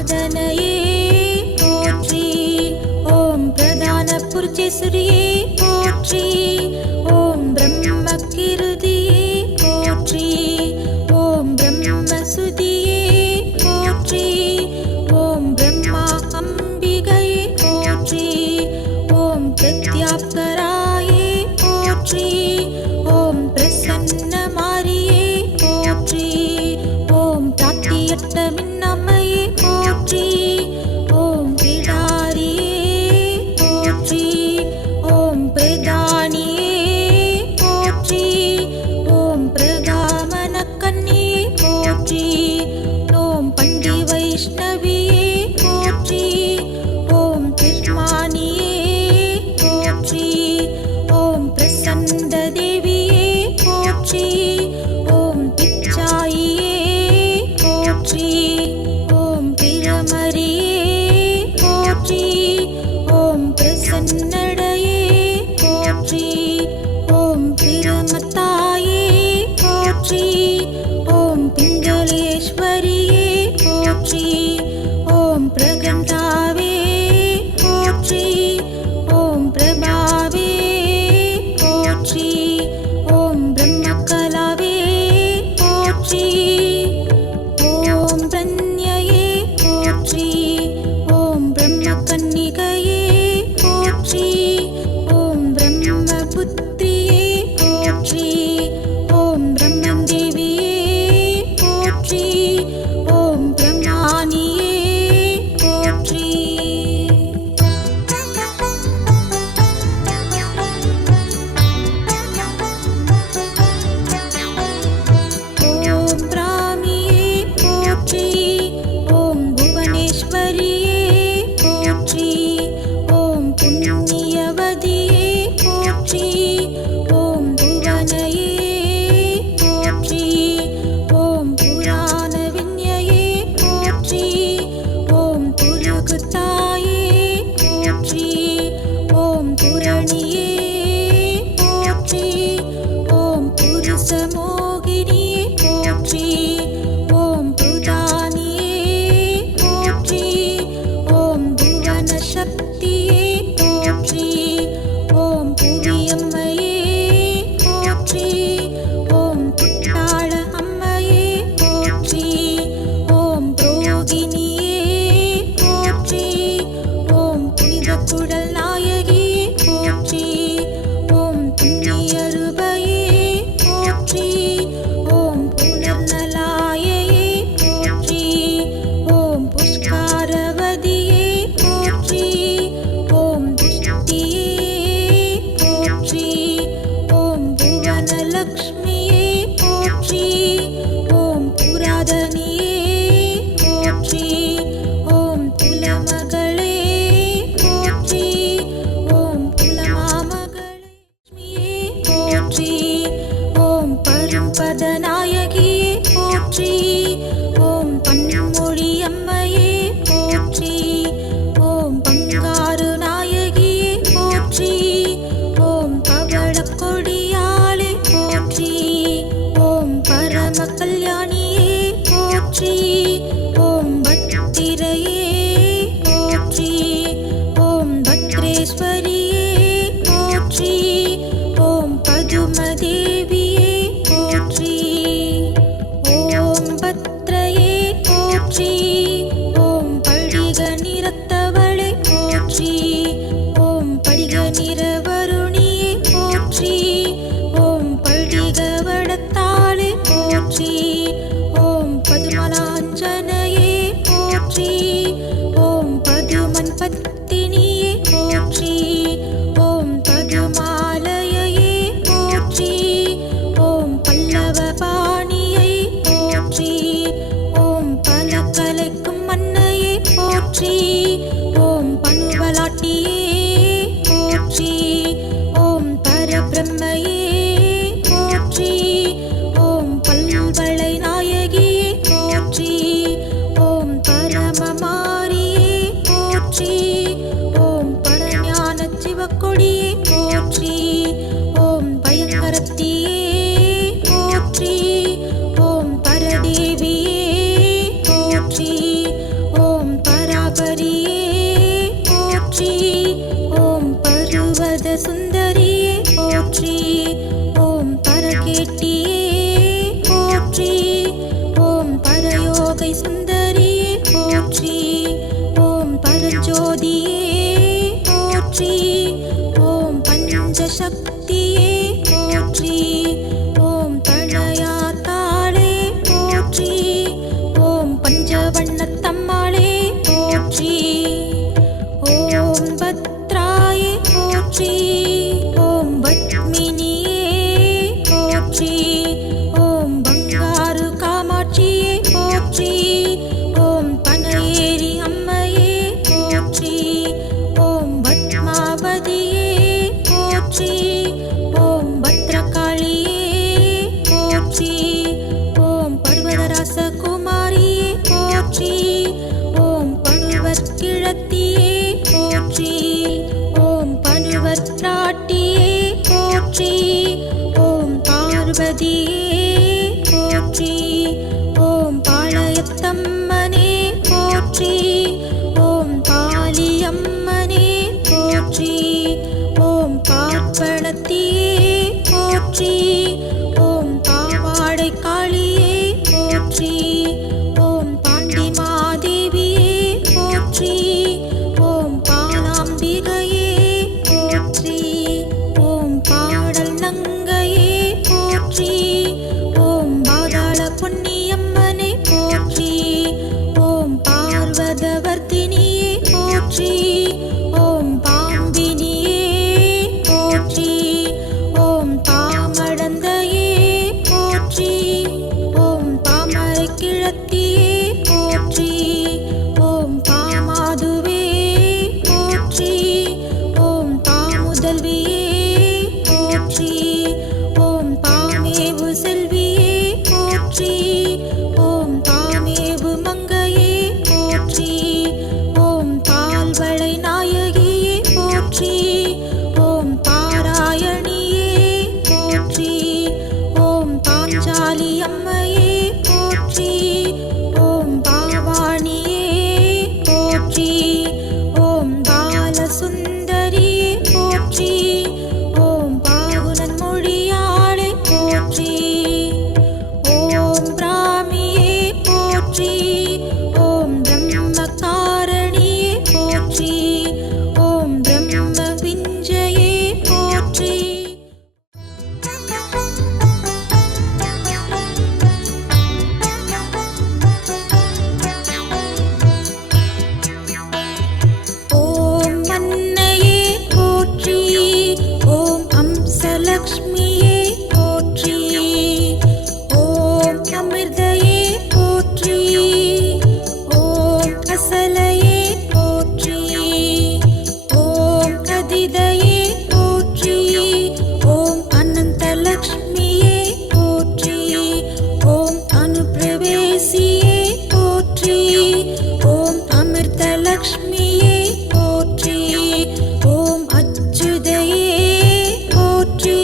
சாதனையே போற்றி. ஓம் பிரதான புருஷேஸ்வரியே போற்றி. ஓம் பிரம்மகிருதியே போற்றி. ஓம் பிரம்மசுதியே போற்றி. ஓம் பிரம்மா அம்பிகையே போற்றி. ஓம் பிரத்யாப்கராயே போற்றி. ஓம் பிரசன்ன மாரியே போற்றி. ஓம் தாத்தியட்ட மின்னம்மையே போற்றி. கிழத்தியே போற்றி. ஓம் பருவத்ராட்டியே போற்றி. ஓம் பார்வதியே போற்றி. ஓம் பாளையத்தம்மனே போற்றி. ஓம் பாலியம்மனே போற்றி. ஓம் பார்ப்பணத்தியே போற்றி. ஓம் பாவாடை காளியே போற்றி. ஓம் பாண்டிமாதேவியே போற்றி. ஓம் பாலாம்பிகையே போற்றி. ஓம் பாடல் நங்கையே போற்றி. ஓம் பாதாள பொன்னியம்மனை போற்றி. ஓம் பார்வதவர்த்தினியே போற்றி. ஓம் பாம்பினியே போற்றி. ஓம் தாமடந்தையே போற்றி. ஓம் தாமரை கிழத்தியே போற்றி. ஓம் தாமாதுவே போற்றி. ஓம் தாமுதல்வியே போற்றி. ஓம் தாமேவு செல்வியே போற்றி. ஓம் தாமேவு மங்கையே போற்றி. ஓம் தாழ்வளை நாயகியே போற்றி. ஓம் தாராயணியே போற்றி. ஓம் பாஞ்சாலி அம்மையே போற்றி. ஓம் பாவாணியே போற்றி. ஓம் பாலசுந்தரியே போற்றி. ஓம் பாகுனன் மொழியாளை போற்றி. ஓம் பிராமியே போற்றி. ஓம் பிரம்மகாரணியே போற்றி. ஓம் பிரம்ம விஞ்சயே போற்றி. ஓம் மன்னையே போற்றி. ஓம் அம்சலக்ஷ்மியே போற்றி. ஓம் அமிர்தையே போற்றி. ஓம் கசலையே போற்றி. ஓம் கதிதையே போற்றி. ஓம் அனந்தலக்ஷ்மியே போற்றி. ஓம் அனுப்பிரவேசியே போற்றி. ஓம் அமிர்தலக்ஷ்மியே போற்றி. ஓம் அச்சுதையே போற்றி.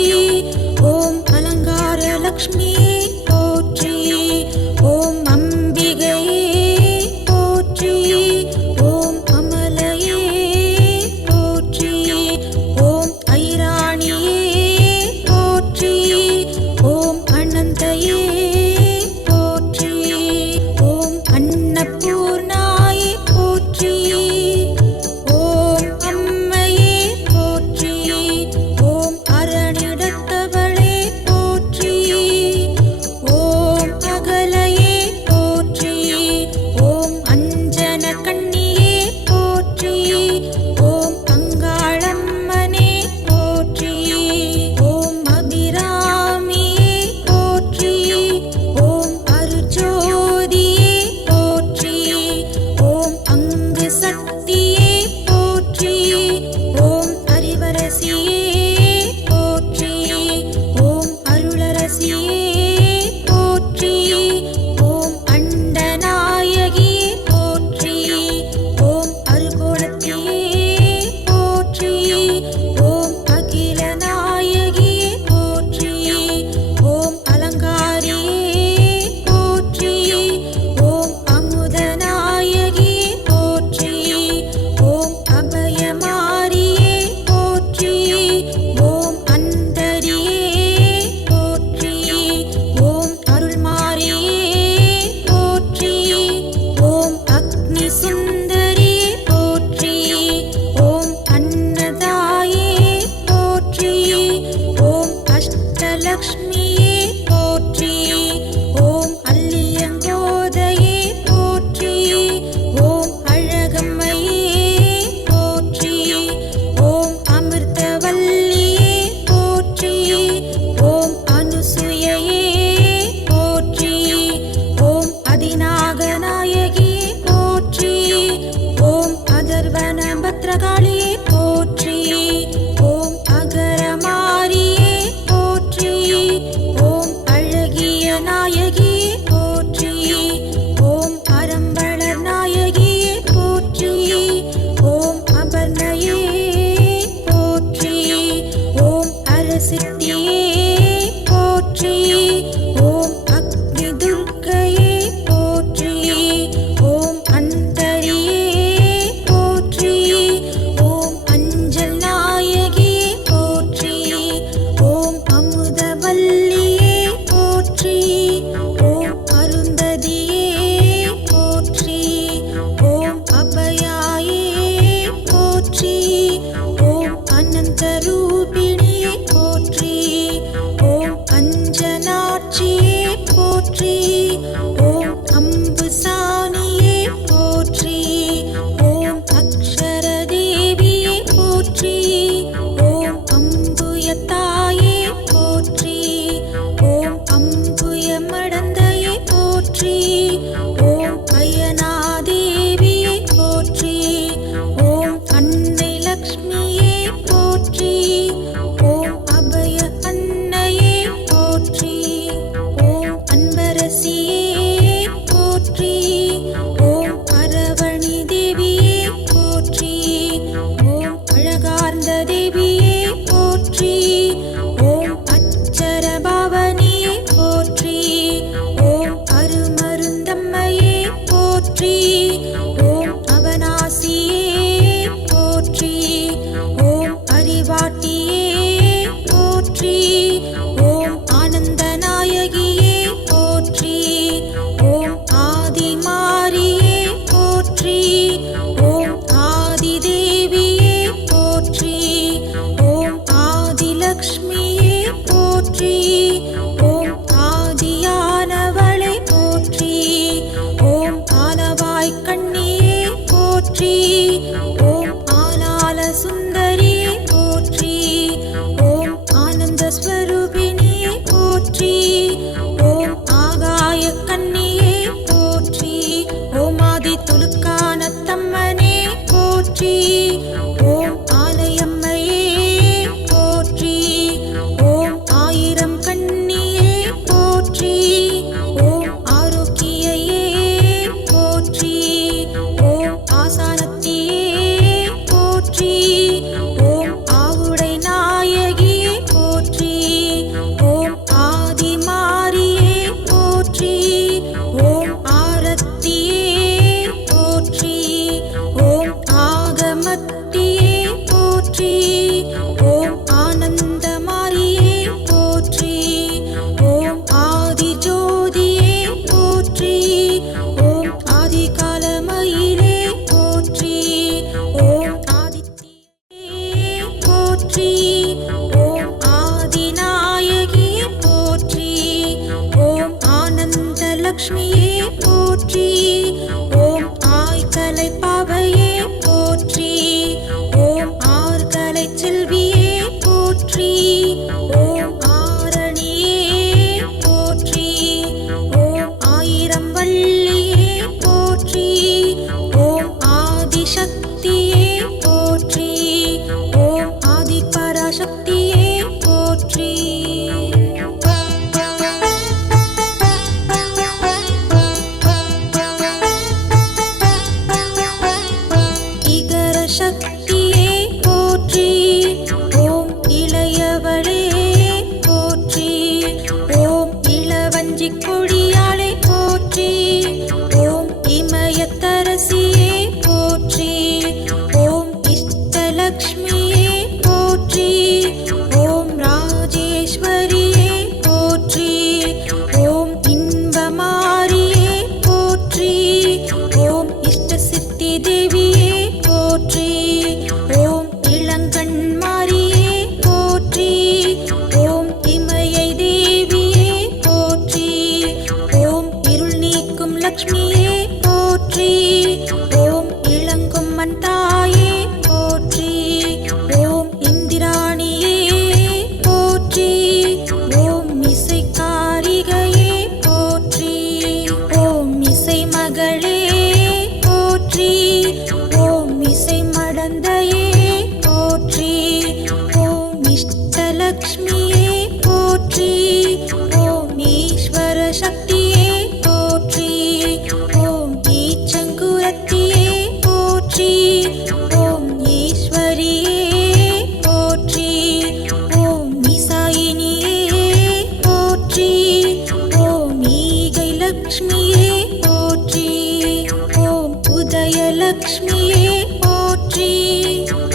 உதயலக்ஷ்மியே போற்றி.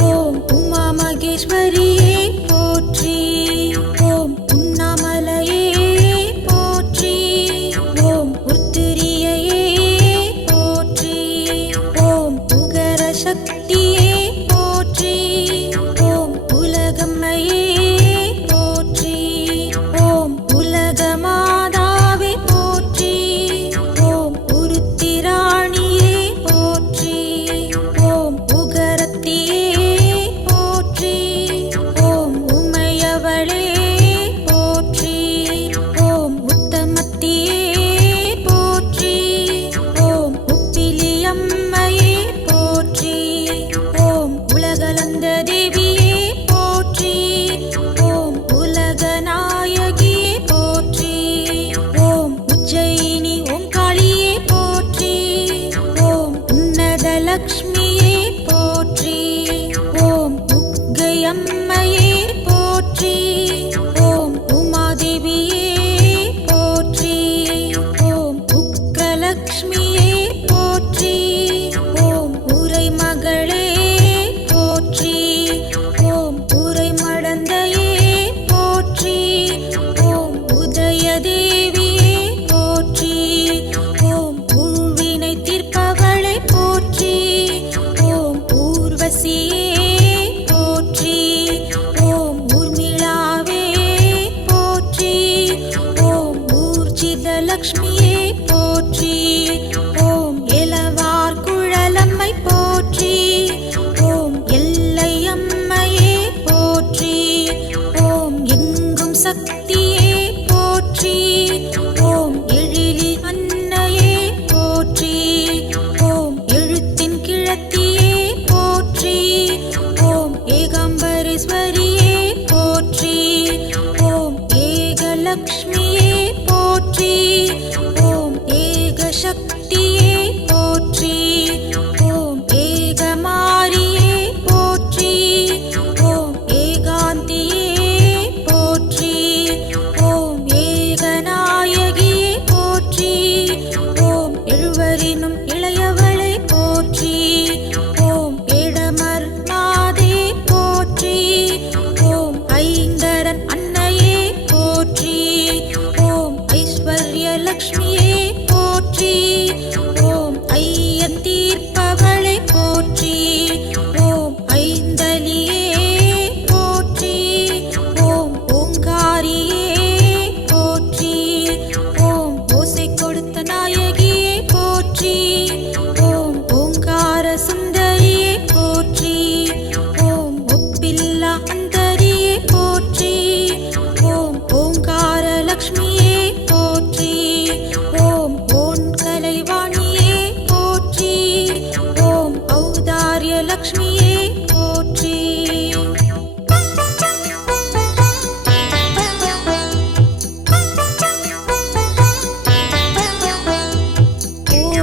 ஓம் உமா மகேஸ்வரியே போற்றி. ஓம் உண்ணாமலையே போற்றி. ஓம் உத்திரியையே போற்றி. ஓம் உகர சக்தியே போற்றி. ஓம் உலகம்மையே போற்றி. ஓம் உலக மாதாவே போற்றி. ஓம் உருத்திராணியே போற்றி. ஓம் உகரத்தியே போற்றி. ஓம் உமையவளே போற்றி. ஓம் உத்தமத்தியே போற்றி. ஓம் உப்பிலியம்மையே போற்றி. ஓம் உலகளந்த தேவியே போற்றி. ஓம் உலக நாயகியே போற்றி. ஓம் உஜ்ஜயினி ஓங்காளியே போற்றி. ஓம் உன்னத லக்ஷ்மியே போற்றி. ஓம் உக்கையம்மையே போற்றி. ஓம் உமாதேவியே போற்றி. ஓம் உக்ரலக்ஷ்மியே போற்றி. ஓம் உரை மகளே போற்றி. ஓம் உரை மடந்தையே போற்றி. ஓம் உதயதேவியே போற்றி. ஓம் உள்வினை தீர்ப்பவளை போற்றி. ஓம் ஊர்வசியே போற்றி. ஓம் ஊர்மிளாவே போற்றி. ஓம் ஊர்ஜித லக்ஷ்மியே போற்றி. ஓம் எலவார் குழலம்மை போற்றி. ஓம் எல்லையம்மையே போற்றி. ஓம் எங்கும் சக்தியே போற்றி. ஓம் எழிலி அன்னையே போற்றி. ஓம் எழுத்தின் கிழத்தியே போற்றி. ஓம் ஏகாம்பரேஸ்வரியே போற்றி. ஓம் ஏகலக்ஷ்மியே போற்றி. ஓம் ஏகசக்தியே போற்றி. ஓம் ஏகமாரியே போற்றி. ஓம் ஏகாந்தியே போற்றி. ஓம் ஏகநாயகியே போற்றி. ஓம் எழுவரினும் இளையவளை போற்றி. ஓம் ஏடமர் மாதே போற்றி. ஓம் ஐங்கரன் அன்னையே போற்றி. ஓம் ஐஸ்வர்ய லக்ஷ்மியே போற்றி. ஓம் ஐயன் தீர்ப்பவளை போற்றி. ஓம் ஐந்தலியே போற்றி. ஓம் ஓங்காரியே போற்றி. ஓம் ஓசை கொடுத்த நாயகியே போற்றி. ஓம் ஓங்கார சுந்தரியே போற்றி. ஓம் ஒப்பில்லா அந்தரியே போற்றி. ஓம் ஓங்கார லக்ஷ்மியே போற்றி. ஓம் ஓன் கலைவாணியே போற்றி. ஓம் ஔதாரிய லக்ஷ்மியே போற்றி.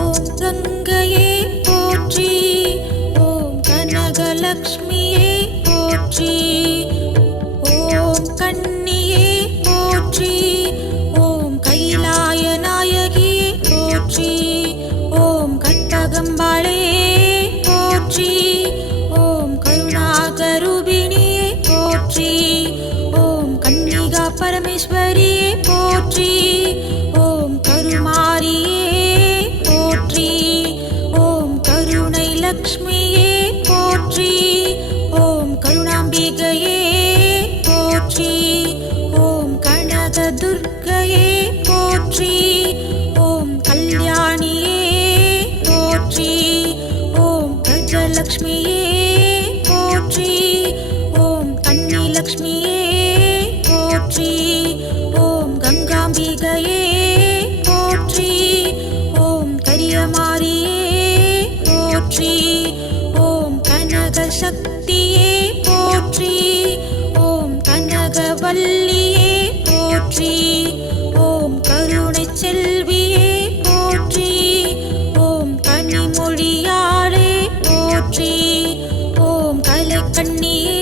ஓம் கங்கையே போற்றி. ஓம் கனகலக்ஷ்மியே போற்றி. ஓம் கன்னியே போற்றி. ஓம் கைலாய நாயகியே போற்றி. ஓம் கற்பகம்பாளே போற்றி. ஓம் கருணாகரூபிணியே போற்றி. ஓம் கன்னிகா பரமேஸ்வரியே போற்றி. ஓம் கருமாரியே போற்றி. ஓம் கருணை லக்ஷ்மியே போற்றி. ஓம் கருணாம்பிகையே போற்றி. ஓம் கனக துர்க்கையே போற்றி. ஓம் கல்யாணியே போற்றி. ஓம் கஜலக்ஷ்மியே போற்றி. ஓம் கன்னிலக்ஷ்மியே போற்றி. ஓம் கங்காம்பிகையே போற்றி. ஓம் கரியமாரியே போற்றி. ஓம் கனக சக்தியே போற்றி. ஓம் கனகவல்லியே போற்றி. ஓம் கருணை செல்வியே போற்றி. ஓம் கனிமொழியாளே போற்றி. ஓம் கலைக்கண்ணியே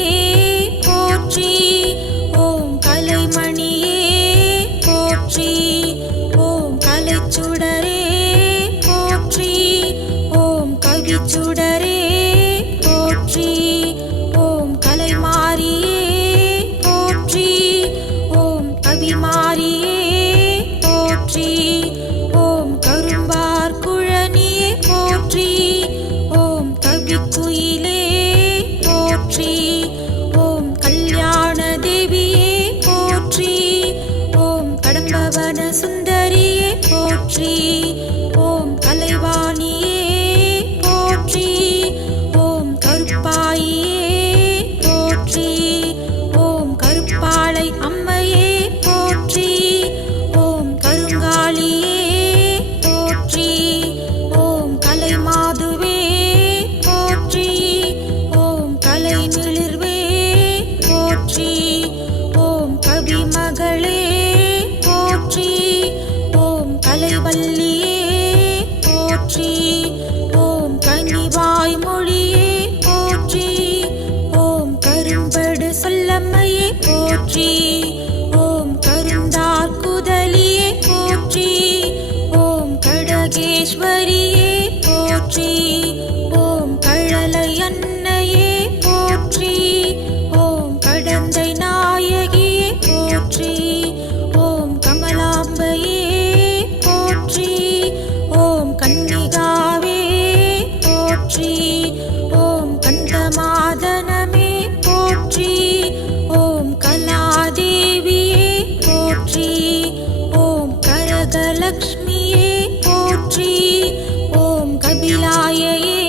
போற்றி. ஓம் கலைமணியே போற்றி. ஓம் கலைச்சுடரே போற்றி. ஓம் கவி சுடரே போற்றி. ஓம் கலைமாரியே போற்றி. ஓம் கவிமாரியே போற்றி. ஓம் கரும்பார் குழனியே போற்றி. ஓம் கவிக்குயிலே போற்றி. ஓம் கல்யாண தேவியே போற்றி. ஓம் கடம்பவன சுந்தரியே போற்றி. ஓம் கலைவாணியே போற்றி. ஓம் கருப்பாயியே போற்றி. ஓம் கருப்பாளை அம்மையே போற்றி. ஓம் கருங்காலியே போற்றி. ஓம் கலைமாதுவே போற்றி. ஓம் கலை மிளிர்வே போற்றி. ஓம் கவிமகளே போற்றி. ஓம் கலைவல்லியே போற்றி. ஓம் கனிவாய் மொழியே போற்றி. ஓம் கரும்படு சொல்லம்மையே போற்றி. ஓம் கருந்தார் குதலியே போற்றி. ஓம் கடகேஸ்வரியே போற்றி. ஓம் கழலை அன்னையே போற்றி. ஓம் கடந்தை நாயகியே போற்றி. ஓம் கமலாம்பையே போற்றி. ஓம் கன்னிகாவே போற்றி. ஓம் கண்டமாதனமே போற்றி. ஓம் கலாதேவியே போற்றி. ஓம் கரகலக்ஷ்மியே போற்றி. ஓம் கபிலாயையே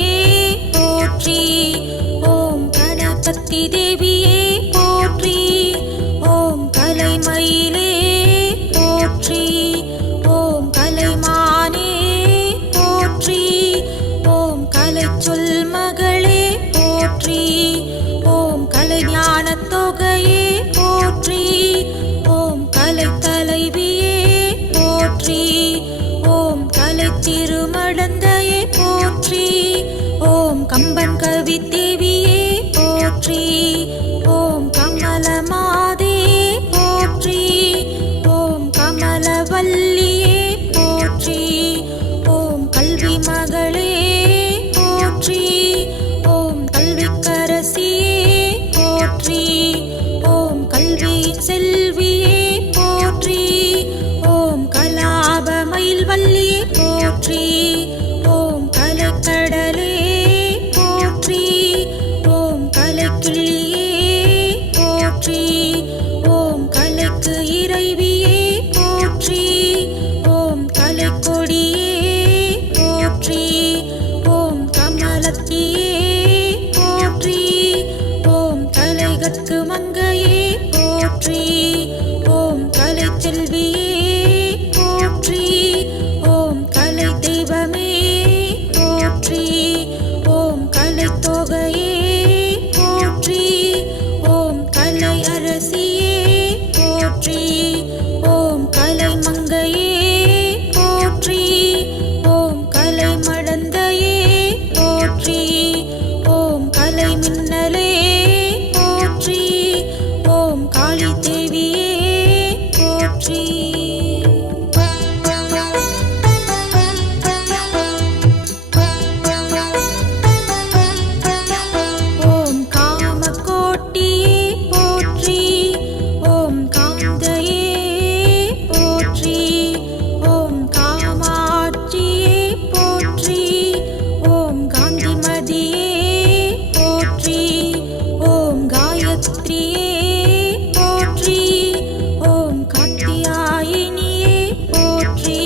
போற்றி. ஓம் கணபதி தேவியே போற்றி. ஓம் கலைமயிலே போற்றி. ஓம் கலைமானே போற்றி. ஓம் கலைச்சொல் மகளே போற்றி. ஓம் கலைஞானத் தொகையே போற்றி. ஓம் கலைத்தலைவியே போற்றி. ஓம் கலைத்திருமடந்தையே போற்றி. ஓம் கம்பன் கவிதேவியே போற்றி. ஓம் கமலமாதே போற்றி. ஓம் கமலவல்லியே போற்றி. ஓம் கல்வி மகளே போற்றி. ஓம் கல்விக்கரசியே போற்றி. ஓம் கல்வியின் செல்வியே போற்றி. ஓம் கலாபமயில் வல்லியே போற்றி. ஓம் கலைக்கடலே போற்றி. ஓம் கலைக்கிள்ளியே போற்றி. ஓம் கலைக்கு இறைவியே போற்றி. ஓம் கலைக்கொடியே போற்றி. ஓம் கமலத்தியே போற்றி. ஓம் கலைகட்கு மங்கையே போற்றி. ஓம் கலைச்செல்வியே போற்றி. ஓம் கலை தெய்வமே போற்றி. ஓம் கலைத்தொகையே போற்றி. ஓம் கலை அரசியே போற்றி. ஓம் கலை மங்கையே போற்றி. ஓம் கலை மடந்தையே போற்றி. ஓம் கலை மின்னலே போற்றி. ஓம் காளி தேவியே போற்றி. ஓம் காமகோட்டியே போற்றி. ஓம் காந்தையே போற்றி. ஓம் காமாட்சியே போற்றி. ஓம் காந்திமதியே போற்றி. ஓம் காயத்ரியே போற்றி. ஓம் காத்தியாயினியே போற்றி.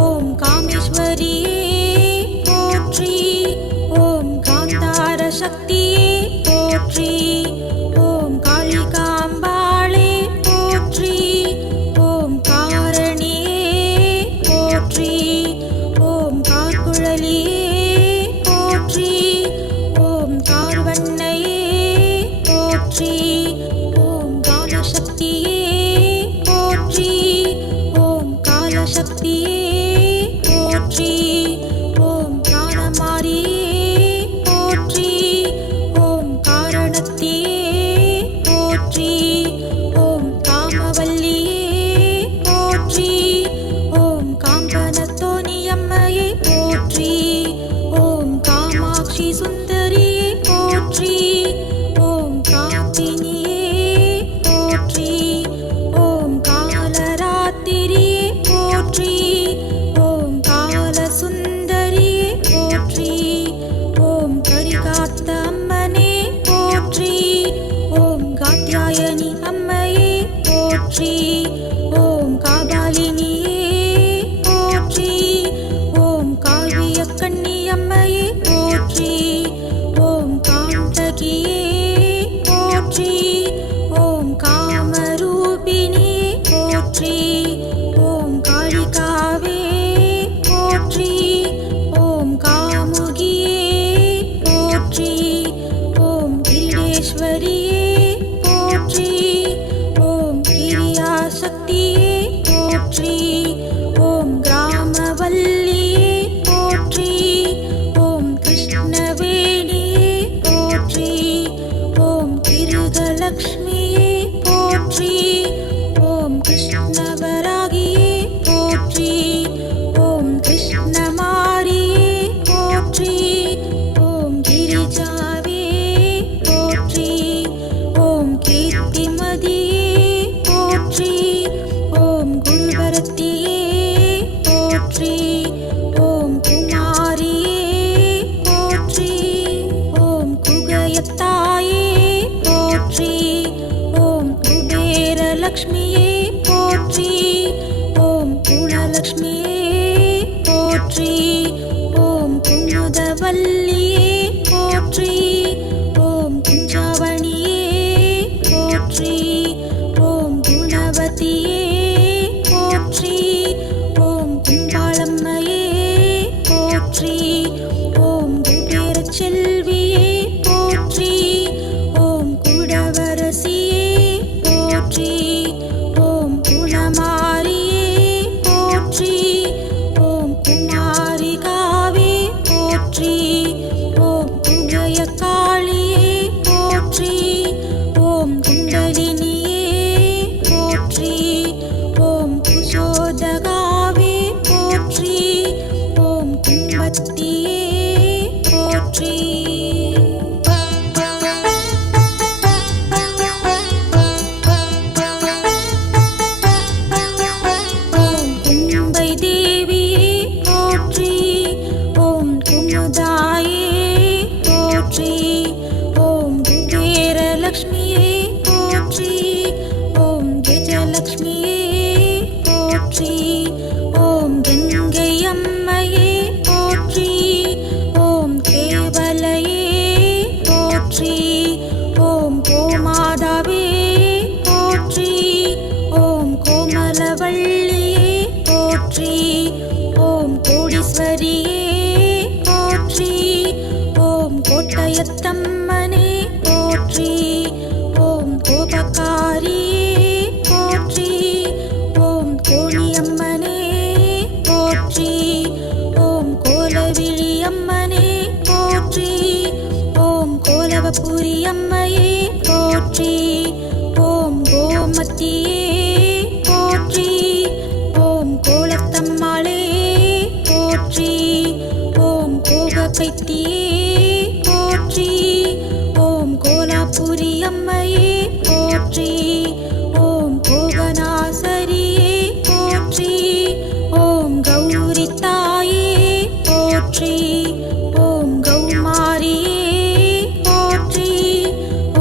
ஓம் காமேஸ்வரியே போற்றி. ஓம் காந்தார சக்தியே போற்றி. ஓம் காளிகாம்பாளே போற்றி. ஓம் காரணியே போற்றி. ஓம் கார்குழலியே போற்றி. ஓம் கார்வண்ணையே போற்றி. ஓம் கானசக்தியே போற்றி. ஓம் காலசக்தியே போற்றி. ஓம் கானமாரியே போற்றி. சுந்தரியே போற்றி. ஓம் காப்பினியே போற்றி. ஓம் காலராத்திரியே போற்றி. ஓம் கால சுந்தரியே போற்றி. ஓம் கரிகாத்த அம்மனே போற்றி. ஓம் காத்யாயனி அம்மையே போற்றி. ஓம் காபாலினியே போற்றி. ஓம் காவிய கண்ணி அம்மையே போற்றி. ஓம் காந்தகியே போற்றி. ஓம் காமரூபிணியே போற்றி. ஓம் காளிகாவே போற்றி. ஓம் காமுகியே போற்றி. ஓம் கிரீடேஸ்வரியே போற்றி. ஓம் கிரியாசக்தியே போற்றி. ஓம் கிராமவல்லியே போற்றி. ஓம் கிருஷ்ணவேணியே போற்றி. ஓம் கிருகலக்ஷ்மியே போற்றி. ஓம் கிருஷ்ணவராகியே போற்றி. ஓம் கிருஷ்ணமாரியே போற்றி. ஓம் கிரிஜாவே போற்றி. ஓம் கீர்த்திமதியே போற்றி. ஓம் குருவரத்தியே போற்றி. ஓம் குமாரியே போற்றி. ஓம் குகயத்தாயே போற்றி. ஓம் குபேரலக்ஷ்மியே போற்றி. ஓம் குணலக்ஷ்மியே போற்றி. ஓம் குமுதவல்லியே போற்றி. ஓம் குஞ்சாவணியே போற்றி. ஓம் குணவதியே போற்றி. ஓம் கும்பாளம்மையே போற்றி. ஓம் குபேர செல்வியே போற்றி. ஓம் குடவரசியே போற்றி. ஓம் குணமாரியே போற்றி. ஓம் குமாரிகாவே போற்றி. ஓம் குஜயகாளியே போற்றி. ஓம் குண்டலினியே போற்றி. ஓம் குசோதகாவே போற்றி. ஓம் கும்பத்தியே போற்றி. ஓம் கும்பை தேவியே போற்றி. ஓம் குமுதாயே போற்றி. ஓம் குபேரலக்ஷ்மியே போற்றி. ஓம் கஜலக்ஷ்மியே போற்றி. ஓம் கங்கை அம்மையே போற்றி. ஓம் கேவலையே போற்றி. ஓம் கோமாதாவே போற்றி. ஓம் கோமலவள்ளியே போற்றி. ஓம் கோடீஸ்வரியே போற்றி. ஓம் கோட்டயத்தம்மனே போற்றி. ஓம் கோபக்காரியே போற்றி. ஓம் கோணியம்மனே போற்றி. ஓம் கோலவிழி அம்மனே போற்றி. ஓம் கோலவபுரி அம்மையே போற்றி. ஓம் கோமத்தியே போற்றி. ஓம் கோலத்தம்மாளே போற்றி. ஓம் கோககைத்தியே போற்றி. ஓம் கோலாபுரி அம்மையே போற்றி. ஓம் கோகநாசரியே போற்றி. ஓம் கௌரி தாயே போற்றி. ஓம் கௌமாரியே போற்றி.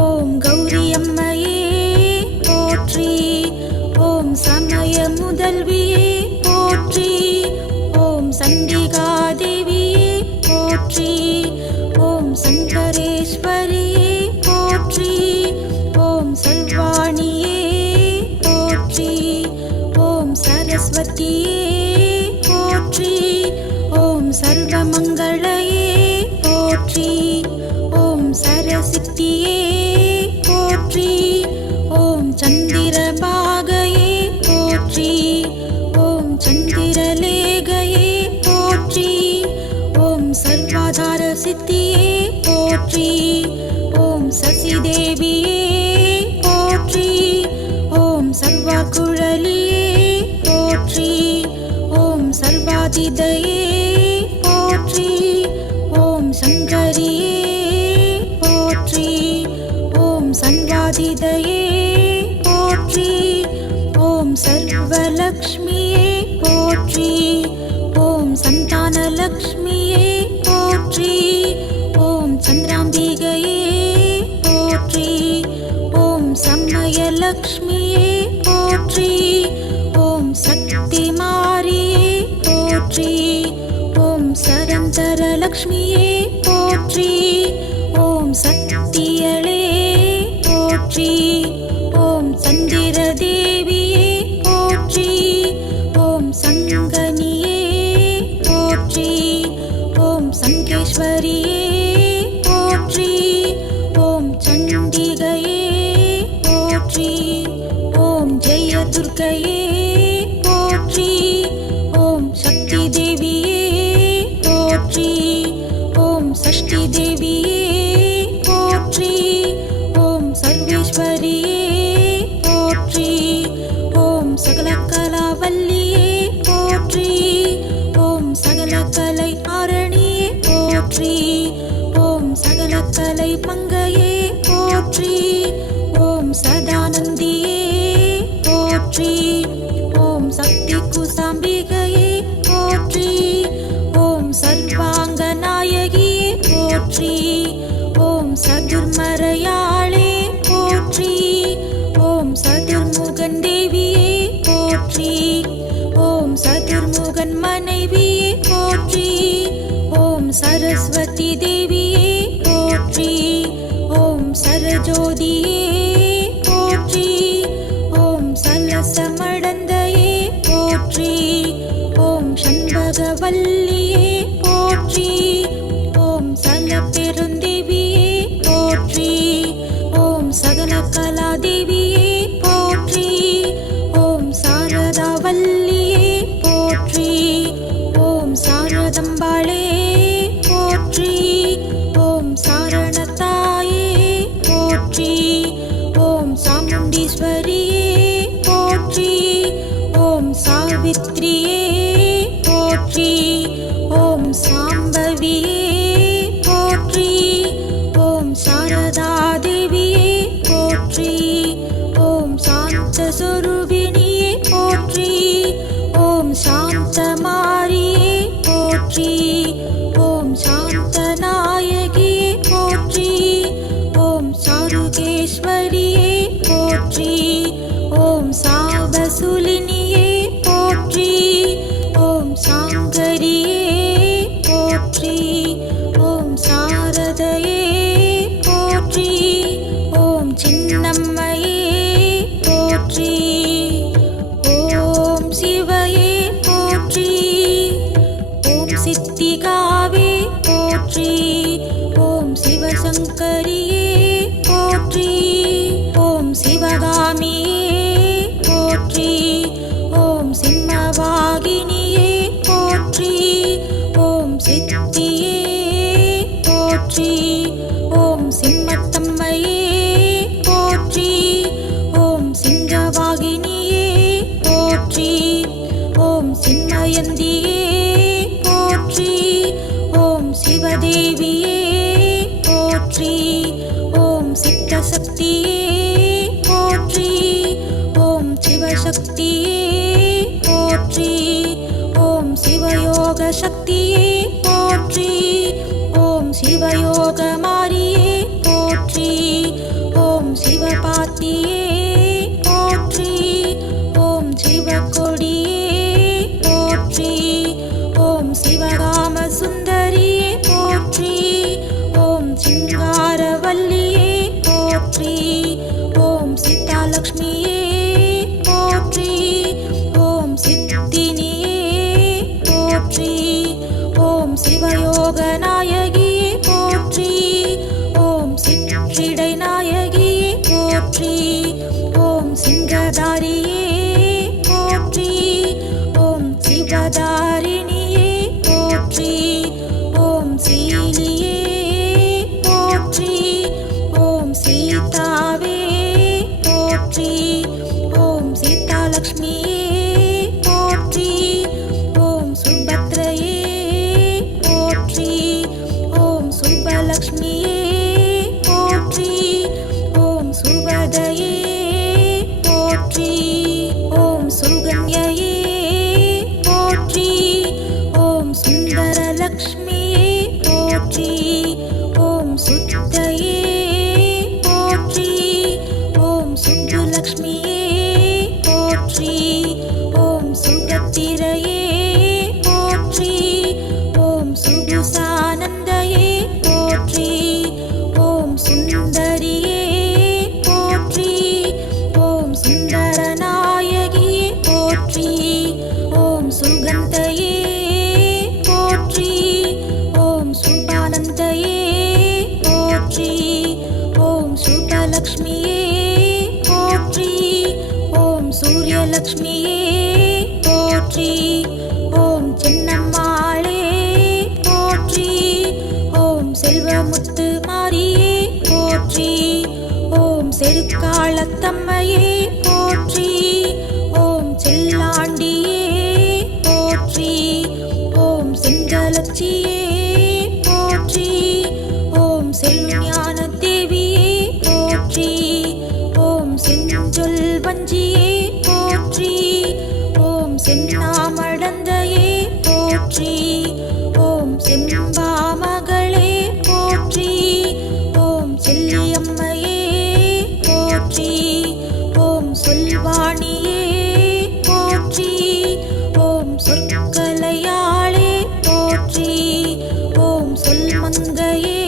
ஓம் கௌரி அம்மையே போற்றி. ஓம் சமய முதல்வியே போற்றி. ஓம் சண்டிகாதேவியே போற்றி. ஓம் சங்கரேஸ்வரியே போற்றி. ஓம் சர்வாணியே போற்றி. ஓம் சரஸ்வதியே போற்றி. ஓம் சர்வமங்களையே போற்றி. ஓம் சரசித்தியே போற்றி. ஓம் சந்திரபாகையே போற்றி. ஓம் சந்திரலேகையே போற்றி. ஓம் சர்வாதார சித்தியே போற்றி. ஓம் சசிதேவியே போற்றி. ஓம் சர்வகுழலியே போற்றி. ஓம் சர்வாதிதையே போற்றி. ஓம் சங்கரியே சங்கமிதையே போற்றி. ஓம் சர்வலக்ஷ்மியே போற்றி. ஓம் சந்தானலக்ஷ்மியே போற்றி. ஓம் சந்திராம்பிகையே போற்றி. ஓம் சமயலக்ஷ்மியே போற்றி. ஓம் சக்தி மாரியே போற்றி. ஓம் சரந்தரலக்ஷ்மியே போற்றி. ஓம் சக்தியளே போற்றி. ஓம் சந்திர தேவியே போற்றி. ஓம் சங்கனியே போற்றி. ஓம் சங்கேஸ்வரியே போற்றி. ஓம் சண்டிகையே போற்றி. ஓம் ஜெய துர்க்கையே போற்றி. ஓம் சக்தி தேவியே போற்றி. ஓம் சஷ்டி தேவியே போற்றி. ஓம் சர்வேஸ்வரியே போற்றி. ஓம் சகல கலாவல்லியே போற்றி. ஓம் சகல கலை ஆரணியே போற்றி. ஓம் சகல கலை மங்கையே போற்றி. ஓம் சதானந்தியே போற்றி. ஓம் சக்தி குசாம்பிகையே போற்றி. ஓம் சர்வாங்க நாயகியே போற்றி. ஓம் சதுர்மறையாளே போற்றி. ஓம் சதுர்முகன் தேவியே போற்றி. ஓம் சதுர்முகன் மனைவியே போற்றி. ஓம் சரஸ்வதி தேவியே போற்றி. ஓம் சரஜோதியே போற்றி. ஓம் சலசமடந்தையே போற்றி. ஓம் சண்பகவல்லியே போற்றி. ஓம் சலப்பெருந்தேவியே போற்றி. ஓம் சகல கலாதேவியே போற்றி. ஓம் சாரதாவல்லியே போற்றி. ஓம் சாரதம்பாளே போற்றி. ஓம் சாரணத்தாயே போற்றி. ஓம் சாமுண்டீஸ்வரியே போற்றி. ஓம் சாவித்ரியே போற்றி. ஓம் சாம்பவியே போற்றி. ஓம் சாரதா தேவியே போற்றி. ஓம் சாந்த சொரூபிணியே போற்றி. ஓம் சாந்த மாரியே போற்றி. ஓம் சாந்த நாயகியே போற்றி. ஓம் சாருகேஸ்வரியே போற்றி. ஓம் சாவசுலினியே போற்றி. ஓம் சாங்கரியே போற்றி. ஓம் சாரதையே போற்றி. ஓம் சின்னம்மையே போற்றி. ஓம் சிவையே போற்றி. ஓம் சித்திகாவே போற்றி. ஓம் சிவசங்கரியே போற்றி. ஓம் சிவகாமியே போற்றி. ஓம் சிம்மவாகினியே போற்றி. ஓம் சித்தியே போற்றி. ஓம் சிம்மத்தம்மையே போற்றி. ஓம் சிங்கவாகினியே போற்றி. ஓம் சின்மயந்தியே போற்றி. ஓம் சிவதேவியே போற்றி. ஓம் சித்தசக்தியே போற்றி. ஓம் சிவசக்தியே போற்றி. ஓம் சிவயோக சக்தியே போற்றி. ஓம் சிவயோக மாரியே போற்றி. ஓம் சிவபாத்தியே போற்றி. ஓம் சிவகொடியே போற்றி. ஓம் சிவகாம சுந்தரியே போற்றி. ஓம் சிங்காரவல்லியே போற்றி. ஓம் சீதாலக்ஷ்மியே போற்றி. ஓம் சித்தினியே போற்றி. ஓம் சிவயோக நாயகியே போற்றி. ஓம் சிற்றிடை நாயகியே போற்றி. ஓம் சிங்கதாரியே போற்றி. ஓம் சிவதாரிணியே போற்றி. ஓம் சீலியே போற்றி. ஓம் சீதாவே போற்றி. ஓம் சீதாலக்ஷ்மியே போற்றி. ஓம் சுபத்ரையே போற்றி. ஓம் சுபலக்ஷ்மியே போற்றி. ஓம் சுபதயே ஜோதிலக்ஷ்மியே போற்றி. ஓம் சின்னம்மாளே போற்றி. ஓம் செல்வமுத்து மாரியே போற்றி. ஓம் செருக்காலத்தம்மையே போற்றி. ஓம் செல்லாண்டியே போற்றி. ஓம் செங்கலச்சியே போற்றி. ஓம் செல்ஞான தேவியே போற்றி. ஓம் செஞ்சொல் வஞ்சியே போற்றி. ஓம் சென்னாமடந்தையே போற்றி. ஓம் செம்பாமகளே போற்றி. ஓம் செல்லியம்மையே போற்றி. ஓம் சொல்வாணியே போற்றி. ஓம் சொற்கலையாளே போற்றி. ஓம் சொல்மங்கையே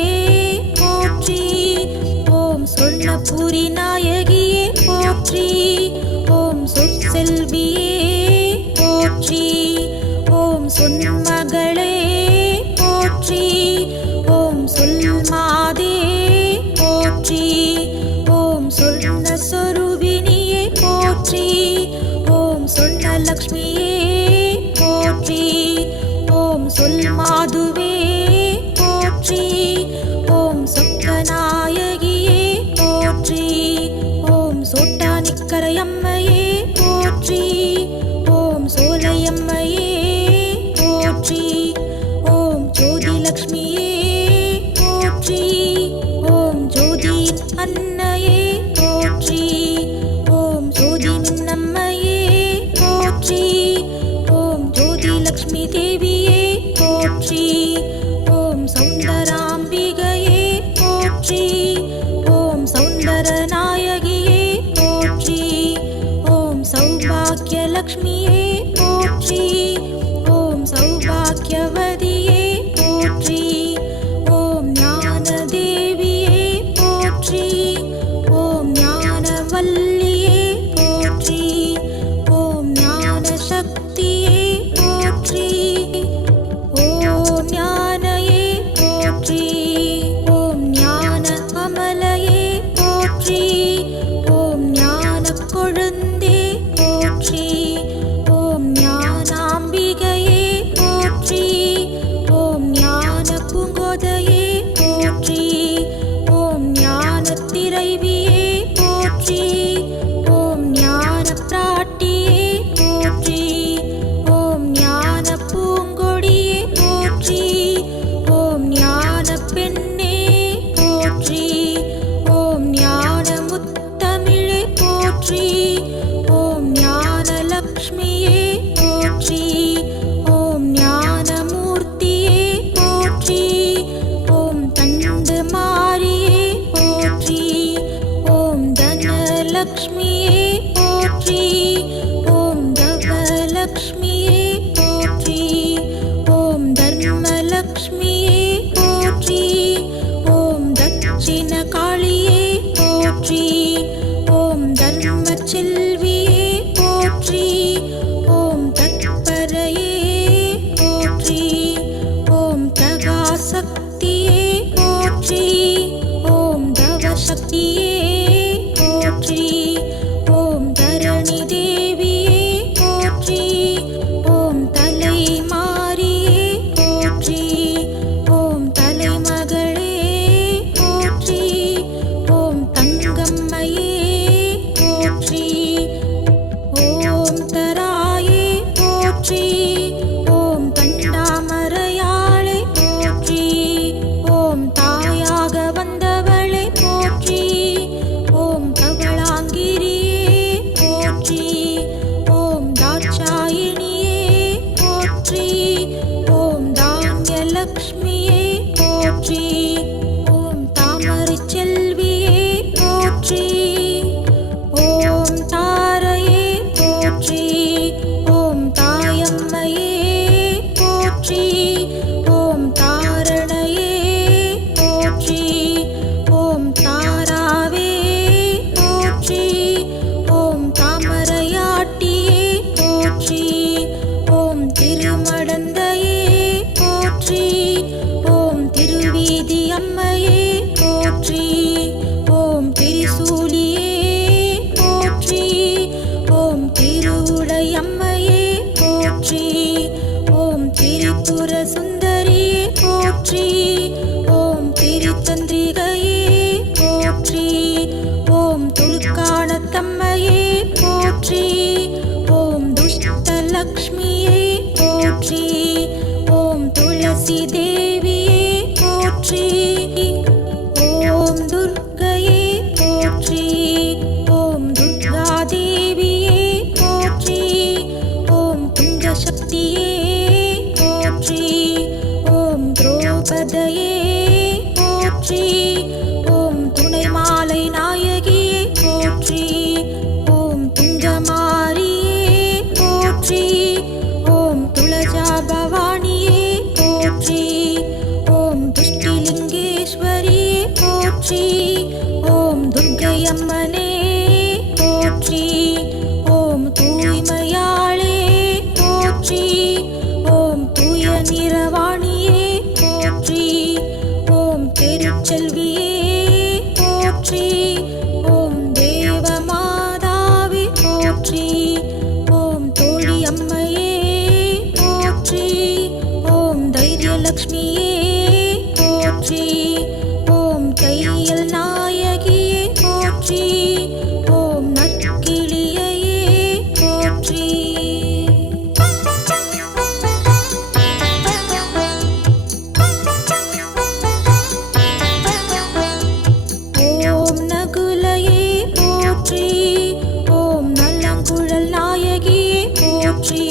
போற்றி. ஓம் சொர்ணபுரி நாயகியே போற்றி. ஓம் சொற்செல்வியே போற்றி. ஓம் சொன்மகளே போற்றி. ஓம் சொல்மாதே போற்றி. ஓம் சொர்ண சொரூபிணியே போற்றி. ஓம் சொர்ணலக்ஷ்மியே போற்றி. ஓம் சொல்மாதுவே போற்றி. ஓம் சொக்கநாயகியே போற்றி. ஓம் சோட்டானிக்கரையம்மையே போற்றி. ஓம் சோலையம்மையே போற்றி. ஓம் ஜோதிலக்ஷ்மியே போற்றி. ஓம் ஜோதியின் அன்னையே போற்றி. ஓம் ஜோதி மின்னம்மையே போற்றி. ஓம் ஜோதிலக்ஷ்மி தேவியே போற்றி. ஓம் சௌந்தராம்பிகையே போற்றி. ஓம் சௌந்தரநாயகியே போற்றி. சந்திரிகையே போற்றி. ஓம் துலுக்கானத்தம்மையே போற்றி. ஓம் துஷ்டலக்ஷ்மியே போற்றி. ஓம் துளசி தேவியே போற்றி. ஓம் துர்க்கையே போற்றி. ஓம் துர்கா தேவியே போற்றி. ஓம் துங்க சக்தியே போற்றி. ஓம் திரௌபதையே போற்றி. ஓம் துணை மாலை நாயகியே போற்றி. ஓம் துங்கமாரியே போற்றி. ஓம் துளஜா பவானியே போற்றி. ஓம் துஷ்டிலிங்கேஸ்வரியே போற்றி. ஓம் துர்க்கையம்மனே போற்றி. ஓம் தூய்மையாளே போற்றி. ஓம் தூய நிறவாணியே போற்றி. ஓம் திருச்செல்வியே போற்றி. ஓம் தேவமாதாவே போற்றி. ஓம் தோழியம்மையே போற்றி. ஓம் தைரியலக்ஷ்மியே போற்றி. ஓம் தையல் நாயகியே போற்றி. ஓம் நற்கிளியையே போற்றி. ஓம் நகுலையே போற்றி. ஓம் நலங்குழல் நாயகியே போற்றி.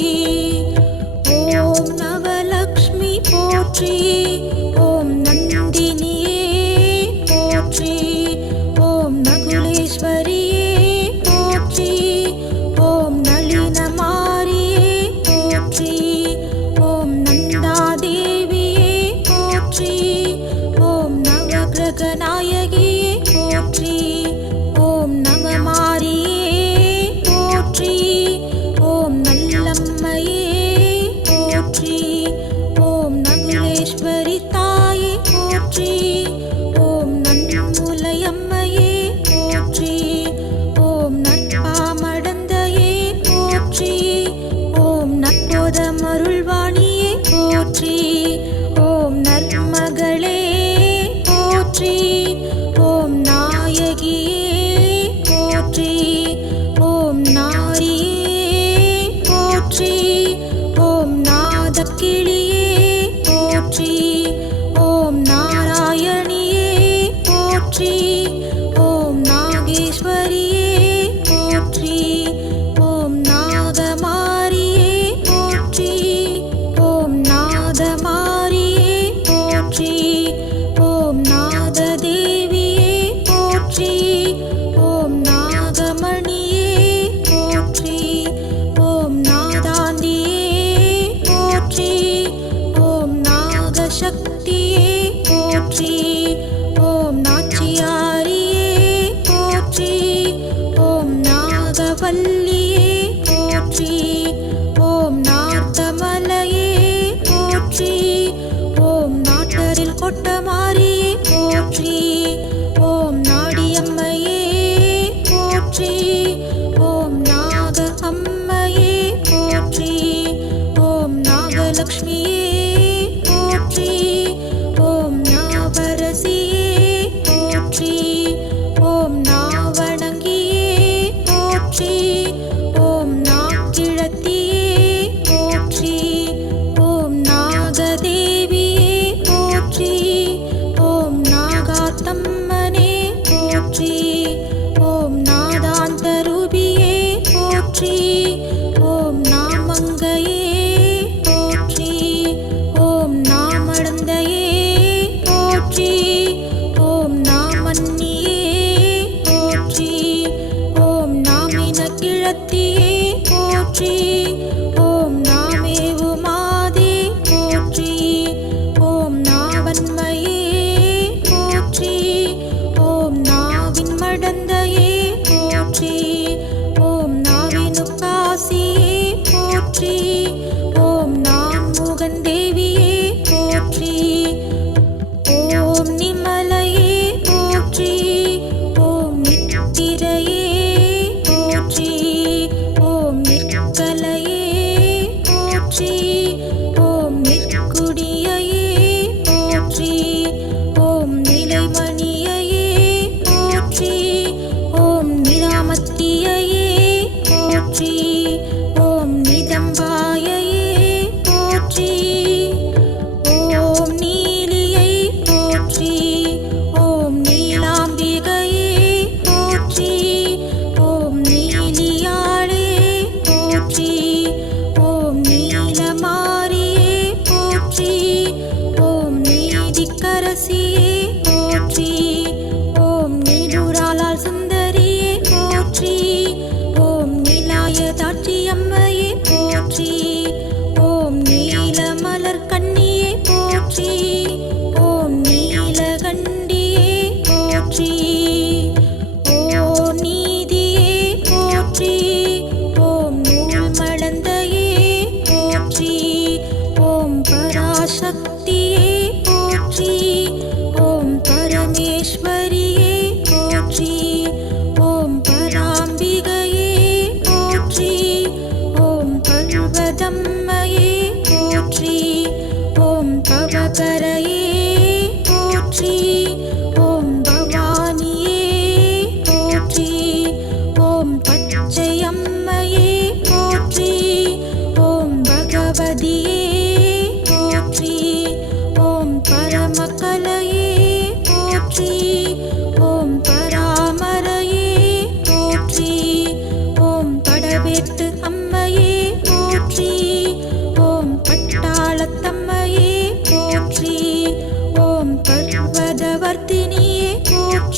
ஓம் நவலக்ஷ்மி போற்றி. ஓம் நந்தினியே போற்றி. ஓம் நகுலேஸ்வரியே போற்றி. ஓம் நளினமாரியே போற்றி. ஓம் நந்தாதேவியே போற்றி. ஓம் நவகிரக நாயகியே போற்றி. ஓம் நவமாரியே போற்றி. ஓம் நல்லம்மையே போற்றி. ஓம் நகுலேஸ்வரி தாயே போற்றி. ஓம் நன்முலையம்மையே போற்றி. ஓம் நற்பாமடந்தையே போற்றி. ஓம் நற்போதமருள்வாணியே போற்றி. ஓம் நற்மகளே போற்றி.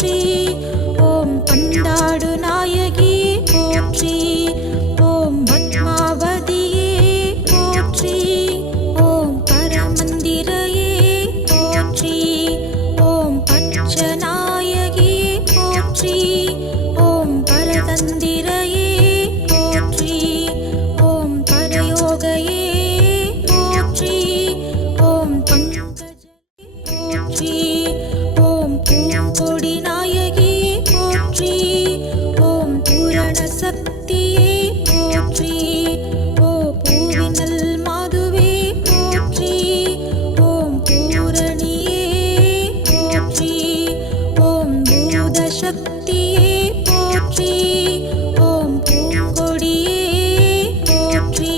போற்றி. ஓம் பந்தாடு நாயகியே போற்றி. ஓம் பத்மாவதியே போற்றி. ஓம் பரமந்திரையே போற்றி. ஓம் பச்சநாயகியே போற்றி. ஓம் பரதந்திரையே போற்றி. ஓம் பரயோகையே போற்றி. ஓம் பங்கஜ போற்றி. ஓம் பூங்கொடி நாயகியே போற்றி. ஓம் பூரண சக்தியே போற்றி. ஓ பூவினல் மாதுவே போற்றி. ஓம் பூரணியே போற்றி. ஓம் பூத சக்தியே போற்றி. ஓம் பூங்கொடியே போற்றி.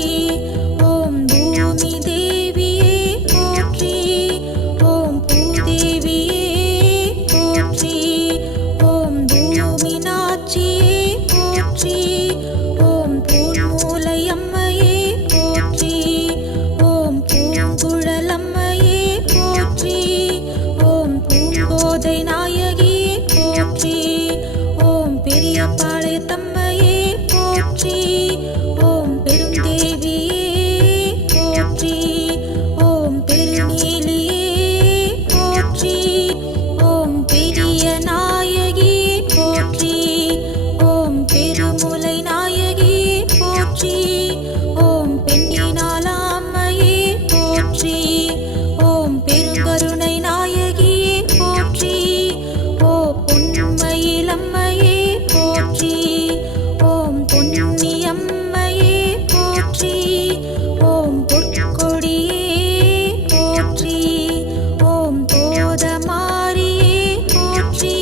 ஓம் பூமி தேவியே போற்றி. ஓம் பூதேவியே போற்றி. ஓம் பூமி நாச்சியே போற்றி. ஓம் பூமூலையம்மையே போற்றி. ஓம் பூங்குழலம்மையே போற்றி. ஓம் பூங்கோதை நாயகியே போற்றி. ஓம் பெரிய பாளையத்தம்மையே போற்றி. ஓம் பெருந்தேவியே போற்றி. ஓம் பெருநீலியே போற்றி. ஓம் பெரிய நாயகியே போற்றி. ஓம் பெருமுலை நாயகியே போற்றி. ஓம் பெண்ணினாலாம்மையே போற்றி. ஓம் பெருங்கருணை நாயகியே போற்றி. ஓ பொன்மயிலம்மையே போற்றி. ஓம் பொன்னியம்மையே போற்றி. ஓம் பொற்கொடியே போற்றி. ஓம் போதமாரியே போற்றி.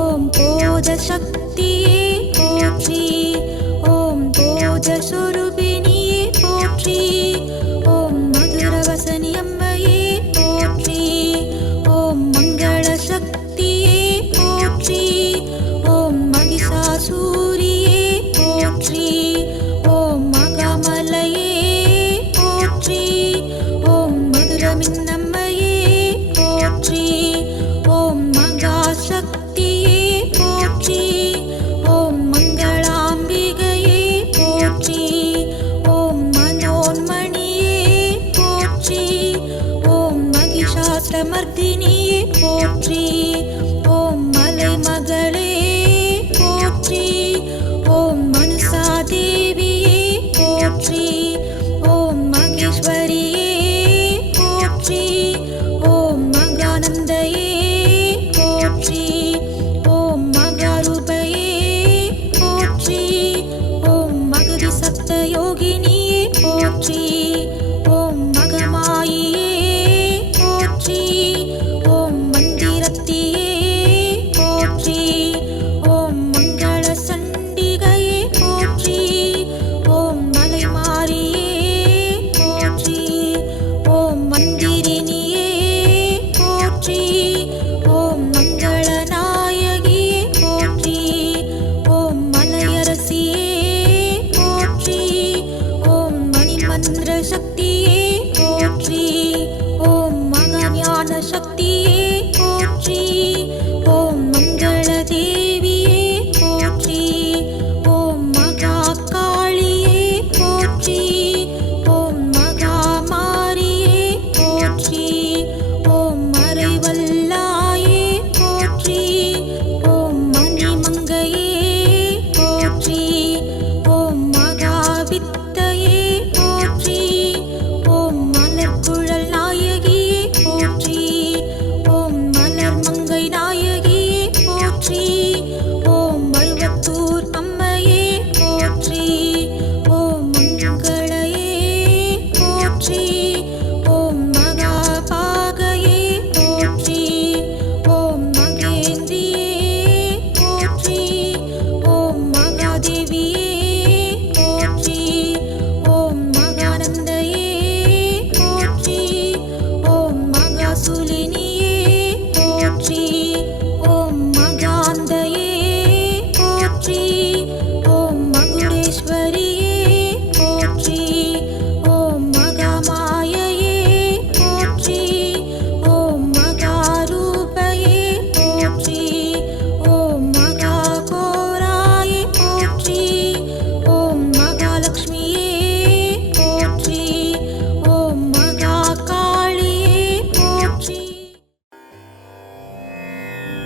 ஓம் போத சக்தியே போற்றி. ஓம் போத சொரூபிணியே போற்றி. ஓம் மதுரவசனி அம்மையே போற்றி. ஓம் மங்கள சக்தியே போற்றி. ஓம் மகிஷாசூரியே போற்றி. ஓம் மகாமலையே போற்றி. ஓம் மதுரமின்னம்மையே போற்றி. ஓம் மகாசக்தியே போற்றி.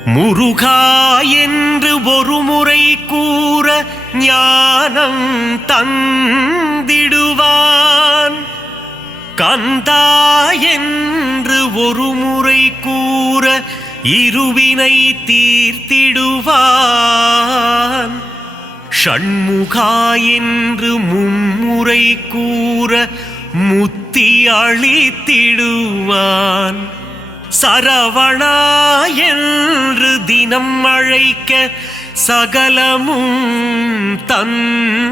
முருகா என்று ஒரு முறை கூற ஞானம் தந்திடுவான். கந்தா என்று ஒரு முறை கூற இருவினை தீர்த்திடுவான். ஷண்முகா என்று மும்முறை கூற முத்தி அளித்திடுவான். சரவணா என்று தினம் அழைக்க சகலமும் தந்திடுவான்.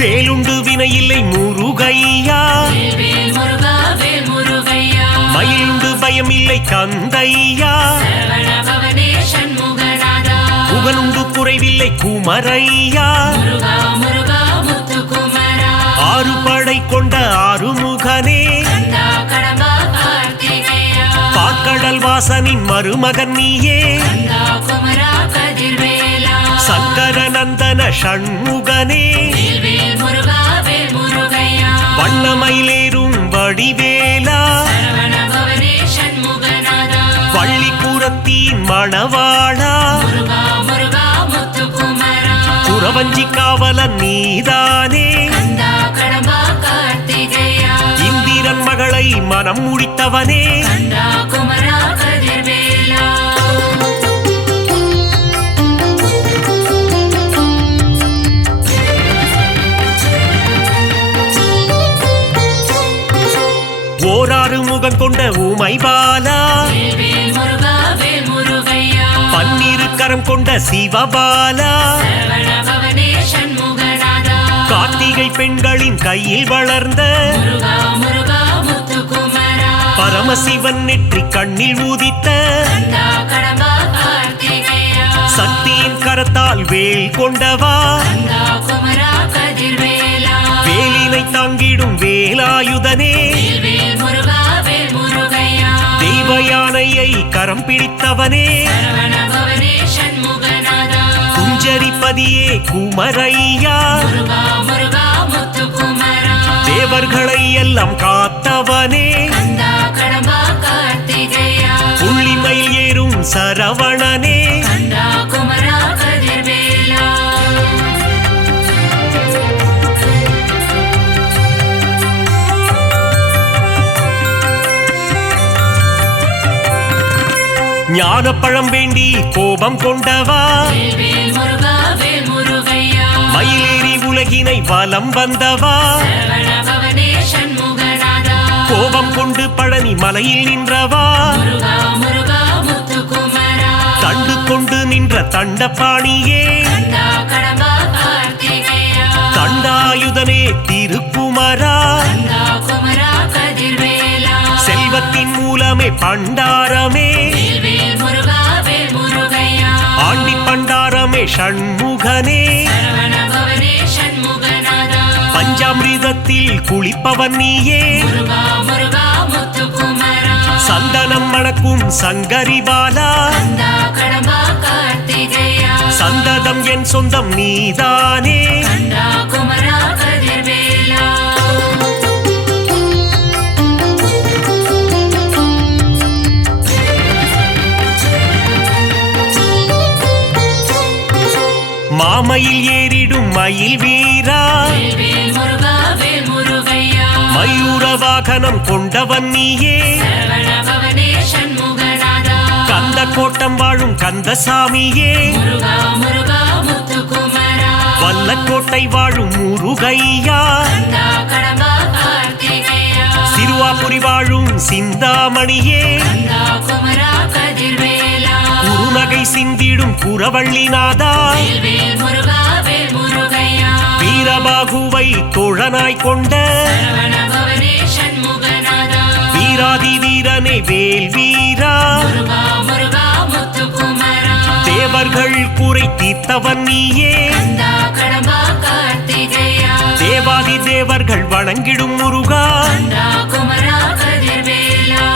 வேலுண்டு வினையில்லை முருகையா, மயிலுண்டு பயமில்லை கந்தையா, புகழுண்டு குறைவில்லை குமரையா, ஆறு படை கொண்ட ஆறுமுகனே, பாக்கடல் வாசனின் மருமகன் நீயே, சங்கரநந்தன ஷண்முகனே, வண்ணமயிலேறும் வடிவேலா, வள்ளிக்குரத்தின் மணவாளா, குறவஞ்சி காவலன் நீதானே, இந்திரன் மகளை மனம் முடித்தவனே, ஓராறு முகம் கொண்ட ஊமை பாலா, பன்னிரு கரம் கொண்ட சிவபாலா, கார்த்திகை பெண்களின் கையில் வளர்ந்த பரமசிவன் நெற்றி கண்ணில் ஊதித்த சக்தியின் கரத்தால் வேல் கொண்டவா, வேலினை தாங்கிடும் வேலாயுதனே, தெய்வ யானையை கரம் பிடித்தவனே, குஞ்சரிப்பதியே குமரையா, தேவர்களை எல்லாம் காத்தவனே, புள்ளிமயில் ஏறும் சரவணனே, ஞானப்பழம் வேண்டி கோபம் கொண்டவா, மயிலேறி உலகினை வலம் வந்தவா, கோபம் கொண்டு பழனி மலையில் நின்றவா, தண்டு கொண்டு நின்ற தண்டபாணியே, தண்டாயுதனே திருக்குமரா, செல்வத்தின் மூலமே பண்டாரமே, ஆண்டி பண்டாரமே ஷண்முகனே, பஞ்சாமிர்தத்தில் குளிப்பவன் நீயே, சந்தனம் மணக்கும் சங்கரிபாலா, சந்ததம் என் சொந்தம் நீதானே, மாமயில் ஏறிடும் மயில் வீரா, மயூர வாகனம் கொண்டவன் நீயே, கந்த கோட்டம் வாழும் கந்தசாமியே, வல்லக்கோட்டை வாழும் முருகையா, சிறுவாபுரி வாழும் சிந்தாமணியே, குறுநகை சிந்திடும் குறவள்ளிநாதா, வீரபாகுவை தோழனாய் கொண்ட வீராதி வீரனே வேல் வீரா, தேவர்கள் குறை தீர்த்தவன் நீயே, தேவா தேவாதி தேவர்கள் வணங்கிடும் முருகா குமரா கதிர்வேலா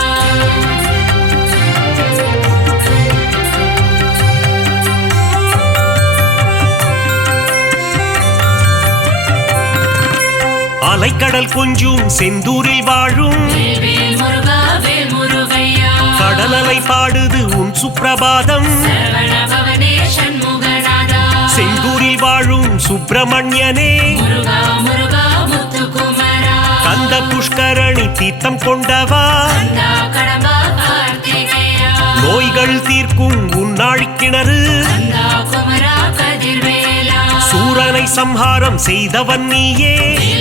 அலைக்கடல் கொஞ்சும் செந்தூரில் வாழும் வேல் முருகா வேல் முருகையா கடலலை பாடுது உன் சுப்பிரபாதம் சரவண பவனே சண்முகநாதா செந்தூரில் வாழும் சுப்பிரமணியனே முருகா முருகா முத்துக்குமரா கந்த புஷ்கரணி தீர்த்தம் கொண்டவா கந்தா கடம்பா கார்த்திகேயா நோய்கள் தீர்க்கும் உன்னாழி கிணறு கந்தா குமரா கதிர்வேலா சூரனை சம்ஹாரம் செய்தவன் நீயே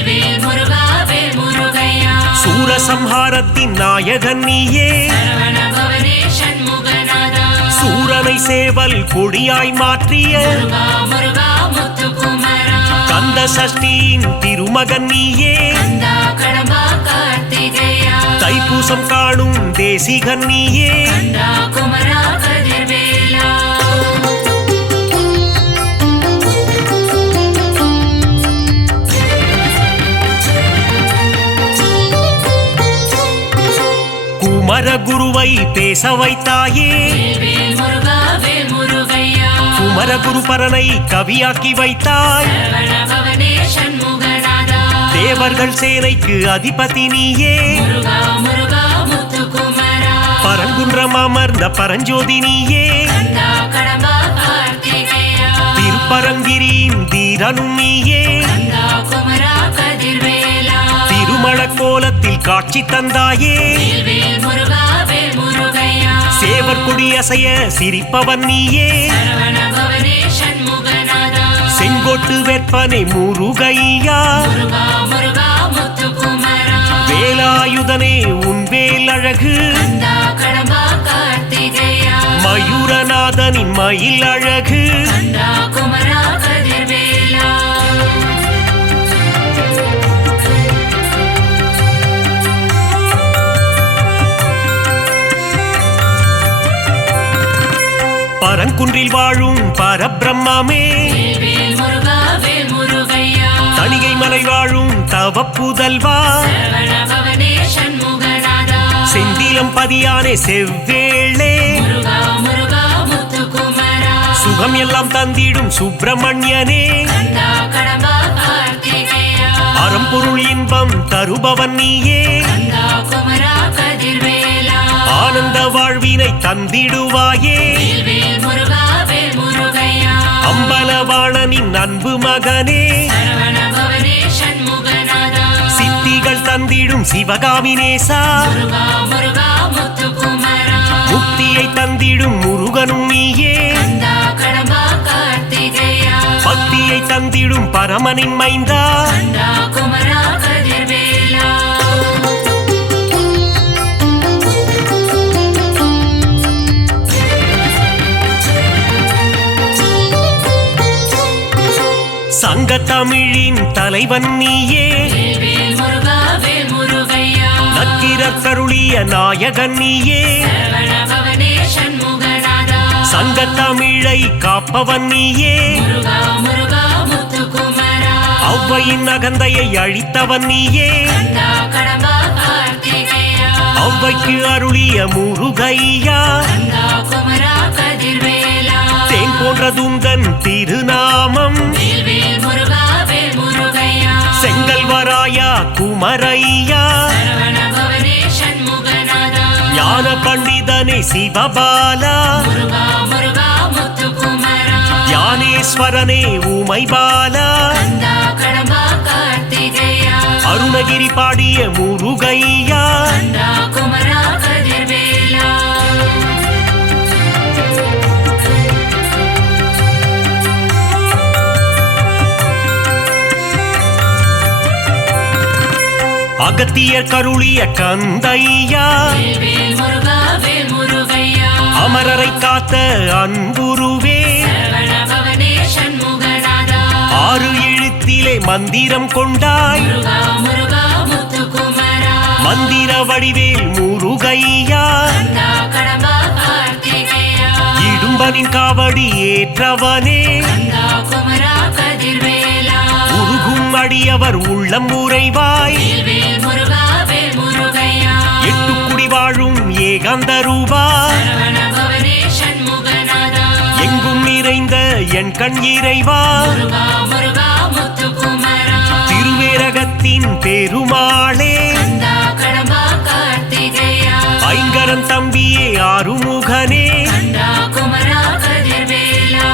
வேல் முருகா வேல் முருகையா சூரசம்ஹாரத்தின் நாயகன் நீயே சரவண பவனே சண்முகநாதா சூரனை சேவல் கொடியாய் மாற்றிய முருகா முருகா முத்துக்குமரா கந்த சஷ்டியின் திருமகன் நீயே கந்தா கடம்பா கார்த்திகேயா தைப்பூசம் காணும் தேசிகன் நீயே கந்தா குமரா கதிர்வேலா குமரகுருவை பேச வைத்தாயே வேல் முருகா வேல் முருகையா குமரகுரு பரனை கவியாக்கி வைத்தாய் சரவண பவனே சண்முகநாதா தேவர்கள் சேனைக்கு அதிபதி நீயே முருகா முருகா முத்துக்குமரா பரங்குன்றம் அமர்ந்த பரஞ்சோதி நீயே கந்தா கடம்பா கார்த்திகேயா திருப்பரங்கிரியின் தீரனும் நீயே கந்தா குமரா கதிர்வேலா திருமண கோலத்தில் காட்சி தந்தாயே வேல் முருகா வேல் முருகையா சேவர் கொடி அசைய சிரிப்பவன் நீயே சரவண பவனே சண்முகநாதா செங்கோட்டு வெப்பனை முருகையா முருகா முருகா முத்துக்குமரா வேலாயுதனே உன் வேல் அழகு கந்தா கடம்பா கார்த்திகேயா மயூரநாதனின் மயில் அழகு கந்தா குமரா கதிர்வேலா பரங்குன்றில் வாழும் பரபிரம்மாமே வேல் முருகா வேல் முருகையா தணிகை மலை வாழும் தவப்புதல்வா சரவண பவனே சண்முகநாதா செந்திலம் பதியானே செவ்வேளே முருகா முருகா முத்துக்குமரா சுகம் எல்லாம் தந்திடும் சுப்பிரமணியனே கந்தா கடம்பா கார்த்திகேயா அறம்பொருள் இன்பம் தருபவன் நீயே கந்தா குமரா கதிர்வேலா ஆனந்த வாழ்வினை தந்திடுவாயே வேல் முருகா வேல் முருகையா அம்பலவாணனின் அன்பு மகனே சரவண பவனே சண்முகநாதா சித்திகள் தந்திடும் சிவகாமி நேசா முருகா முருகா முத்துக்குமரா முக்தியை தந்திடும் முருகனும் நீயே கந்தா கடம்பா கார்த்திகேயா பக்தியை தந்திடும் பரமனின் மைந்தா கந்தா குமரா கதிர்வேலா சங்க தமிழின் தலைவன் நீயே வேல் முருகா வேல் முருகையா நக்கீரர் கருளிய நாயகன் நீயே சரவண பவனே சண்முகநாதா சங்க தமிழை காப்பவன் நீயே முருகா முருகா முத்துக்குமரா ஔவையின் அகந்தையை அழித்தவன் நீயே கந்தா கடம்பா கார்த்திகேயா ஔவைக்கு அருளிய முருகையா கந்தா குமரா கதிர்வேலா தேன் போன்ற துந்தன் திருநாமம் வேல் முருகா வேல் முருகையா செங்கல்வராயா குமரையா சரவண பவனே சண்முகநாதா ஞான பண்டிதனே சிவபாலா முருகா முருகா முத்துக்குமரா ஞானேஸ்வரனே உமைபாலா கந்தா கடம்பா கார்த்திகேயா அருணகிரி பாடிய முருகையா கந்தா குமரா கதிர்வேலா அகத்தியர் கருளிய கந்தையா வேல் முருகா வேல் முருகையா அமரரை காத்த அன்புருவே சரவண பவனே சண்முகநாதா ஆறு எழுத்திலே மந்திரம் கொண்டாய் முருகா முருகா முத்துக்குமரா மந்திர வடிவேல் முருகையா கந்தா கடம்பா கார்த்திகேயா இடும்பனின் காவடி ஏற்றவனே கந்தா குமரா கதிர்வேலா உருகும் வாழும் அடியவர் உள்ளம் உறைவாய் வேல் முருகா வேல் முருகையா எட்டுக்குடி வாழும் ஏகாந்த ரூபா சரவண பவனே சண்முகநாதா எங்கும் நிறைந்த என் கண் இறைவா முருகா முருகா முத்துக்குமரா திருவேரகத்தின் பெருமாளே கந்தா கடம்பா கார்த்திகேயா ஐங்கரன் தம்பியே ஆறுமுகனே கந்தா குமரா கதிர்வேலா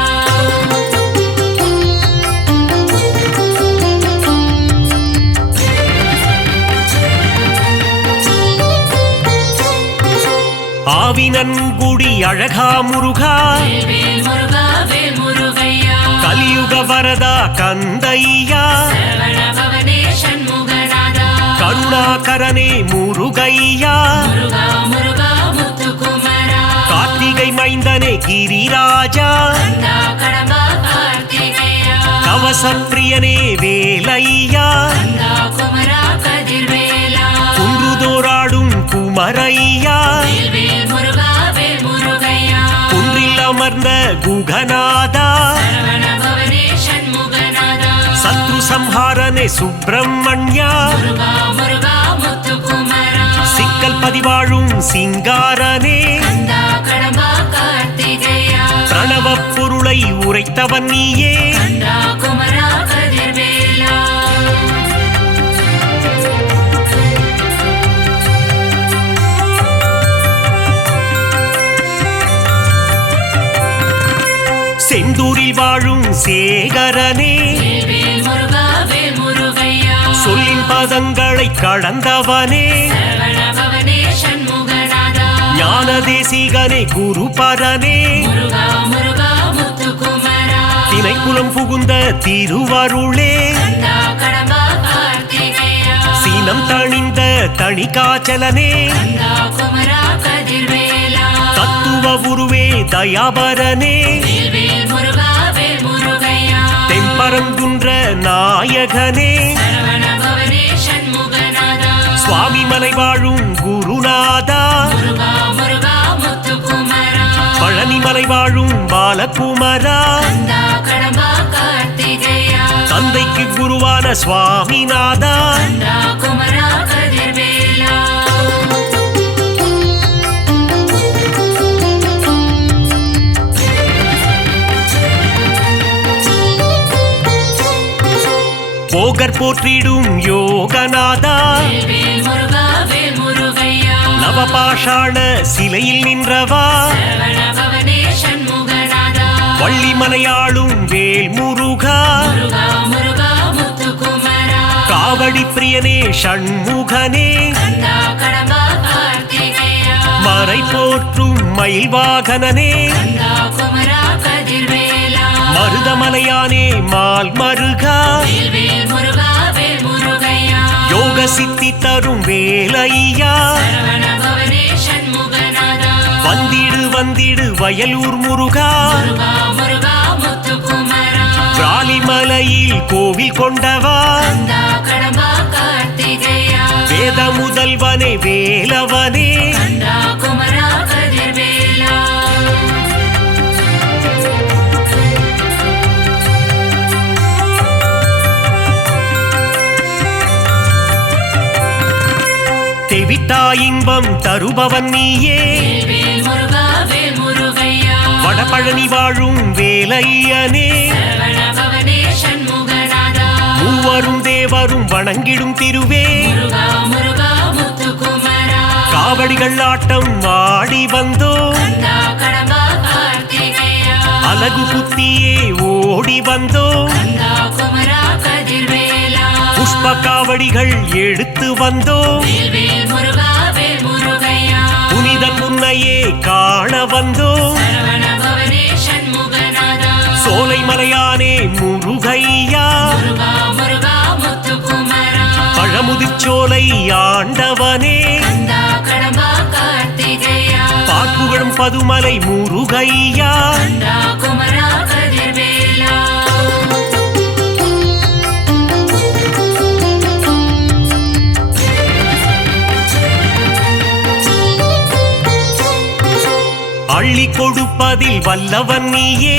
ஆவினன்குடி அழகா முருகா வேல் முருகா வேல் முருகையா கலியுக வரதா கந்தையா சரவண பவனே சண்முகநாதா கருணாகரனே முருகையா முருகா முருகா முத்துக்குமரா கார்த்திகை மைந்தனே கிரிராஜா கந்தா கடம்பா கார்த்திகேயா கவசப்பிரியனே வேலையா கந்தா குமரா கதிர்வேலா குன்றுதோராடும் குமரையா வேல் முருகா வேல் முருகையா குன்றில் அமர்ந்த குகநாதா சரவண பவனே சண்முகநாதா சத்ரு சம்ஹாரனே சுப்பிரமணியா முருகா முருகா முத்துக்குமரா சிக்கல் பதிவாழும் சிங்காரனே கந்தா கடம்பா கார்த்திகேயா பிரணவ பொருளை உரைத்தவன் நீயே கந்தா குமரா கதிர்வேலா செந்தூரில் வாழும் சேகரனே வேல் முருகா வேல் முருகையா சொல்லின் பதங்களை கடந்தவனே சரவண பவனே சண்முகநாதா ஞான தேசிகனே குருபரனே முருகா முருகா முத்துக்குமரா திணைக்குளம் புகுந்த திருவருளே கந்தா கடம்பா கார்த்திகேயா சீனம் தணிந்த தணிகாச்சலனே கந்தா குமரா கதிர்வேலா தத்துவ உருவே தயாபரனே வேல் முருகா வேல் முருகையா தெம்பரங்குன்ற நாயகனே சரவண பவனே சண்முகநாதா சுவாமி மலை வாழும் குருநாதா முருகா முருகா முத்துக்குமரா பழனிமலை வாழும் பாலகுமரா கந்தா கடம்பா கார்த்திகேயா தந்தைக்கு குருவான சுவாமிநாதா கந்தா குமரா கதிர்வேலா போகர் போற்றிடும் யோகநாதா வேல் முருகா வேல் முருகையா நவபாஷாண சிலையில் நின்றவா சரவண பவனே சண்முகநாதா வள்ளிமலையாளும் வேல் முருகா முருகா முருகா முத்துக்குமரா காவடி பிரியனே ஷண்முகனே கந்தா கடம்பா கார்த்திகேயா மறை போற்றும் மயில் வாகனனே கந்தா குமரா கதிர்வேலா மருதமலையானே மால் மருகா வேல் முருகா வேல் முருகையா யோக சித்தி தரும் வேலையா சரவண பவனே சண்முகநாதா வந்திடு வந்திடு வயலூர் முருகா முருகா முருகா முத்துக்குமரா பிராலிமலையில் கோவில் கொண்டவா கந்தா கடம்பா கார்த்திகேயா வேத முதல்வனே வேலவனே கந்தா குமரா கதிர்வேலா தெவிட்டா இன்பம் தருபவன் நீயே வேல் முருகா வேல் முருகையா வடபழனி வாழும் வேலையனே சரவண பவனே சண்முகநாதா மூவரும் தேவரும் வணங்கிடும் திருவே முருகா முருகா முத்துக்குமரா காவடிகள் ஆட்டம் ஆடி வந்தோ கந்தா கடம்பா கார்த்திகேயா அலகு குத்தியே ஓடி வந்தோ கந்தா குமரா கதிர்வேலா புஷ்ப காவடிகள் எடுத்து வந்தோ வேல் முருகா வேல் முருகையா புனிதன் முன்னையே காண வந்தோ சரவண பவனே சண்முகநாதா சோலை மலையானே முருகையா முருகா முருகா முத்துக்குமரா பழமுதிர்ச்சோலை ஆண்டவனே கந்தா கடம்பா கார்த்திகேயா பாக்குகளும் பதுமலை முருகையா கந்தா குமரா கதிர்வேலா அள்ளி கொடுப்பதில் வல்லவன் நீயே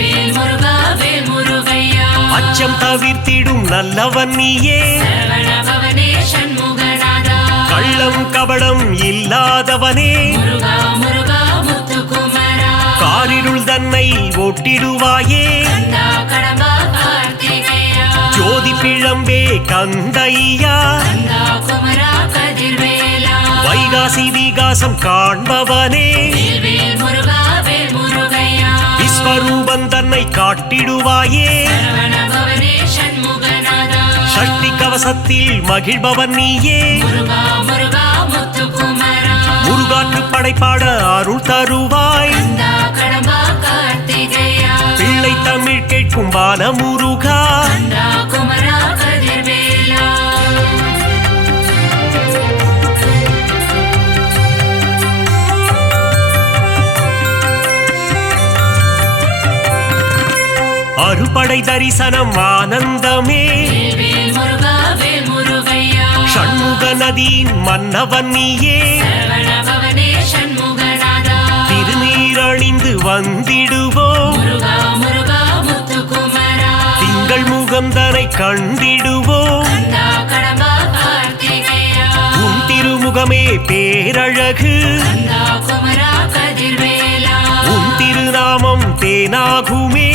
வேல் முருகா வேல் முருகையா அச்சம் தவிர்த்திடும் நல்லவன் நீயே சரவண பவனே சண்முகநாதா கள்ளம் கபடம் இல்லாதவனே முருகா முருகா முத்துக்குமரா காரிருள் தன்னை ஒட்டிடுவாயே கந்தா கடம்பா கார்த்திகேயா ஜோதி பிழம்பே கந்தையா கந்தா குமரா கதிர்வேலா வைகாசி விகாசம் காண்பவனே வேல் முருகா வேல் முருகையா விஸ்வரூபன் தன்னை காட்டிடுவாயே சரவண பவனே சண்முகநாதா சக்தி கவசத்தில் மகிழ்பவன் நீயே முருகா முருகா முத்துக்குமரா முருகாற்று படைப்பாட அருள் தருவாய் கந்தா கடம்பா கார்த்திகேயா பிள்ளை தமிழ் கேட்கும் பால முருகா கந்தா குமரா கதிர்வேலா அறுபடை தரிசனம் ஆனந்தமே வேல் முருகா வேல் முருகையா ஷண்முக நதியின் மன்னவன் நீயே சரவண பவனே சண்முகநாதா திருநீரணிந்து வந்திடுவோம் முருகா முருகா முத்துக்குமரா திங்கள் முகந்தனை கண்டிடுவோம் கந்தா கடம்பா கார்த்திகேயா உன் திருமுகமே பேரழகு கந்தா குமரா கதிர்வேலா உன் திருநாமம் தேனாகுமே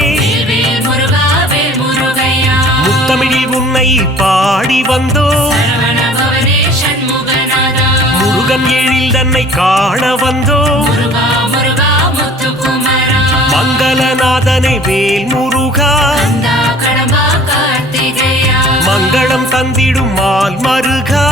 வேல் முருகா வேல் முருகையா முத்தமிழில் உன்னை பாடி வந்தோம் சரவண பவனே சண்முகநாதா முருகன் எழில் தன்னை காண வந்தோம் முருகா முருகா முத்துக்குமரா மங்களநாதனை வேல் முருகா கந்தா கடம்பா கார்த்திகேயா மங்களம் தந்திடும் மால் மருகா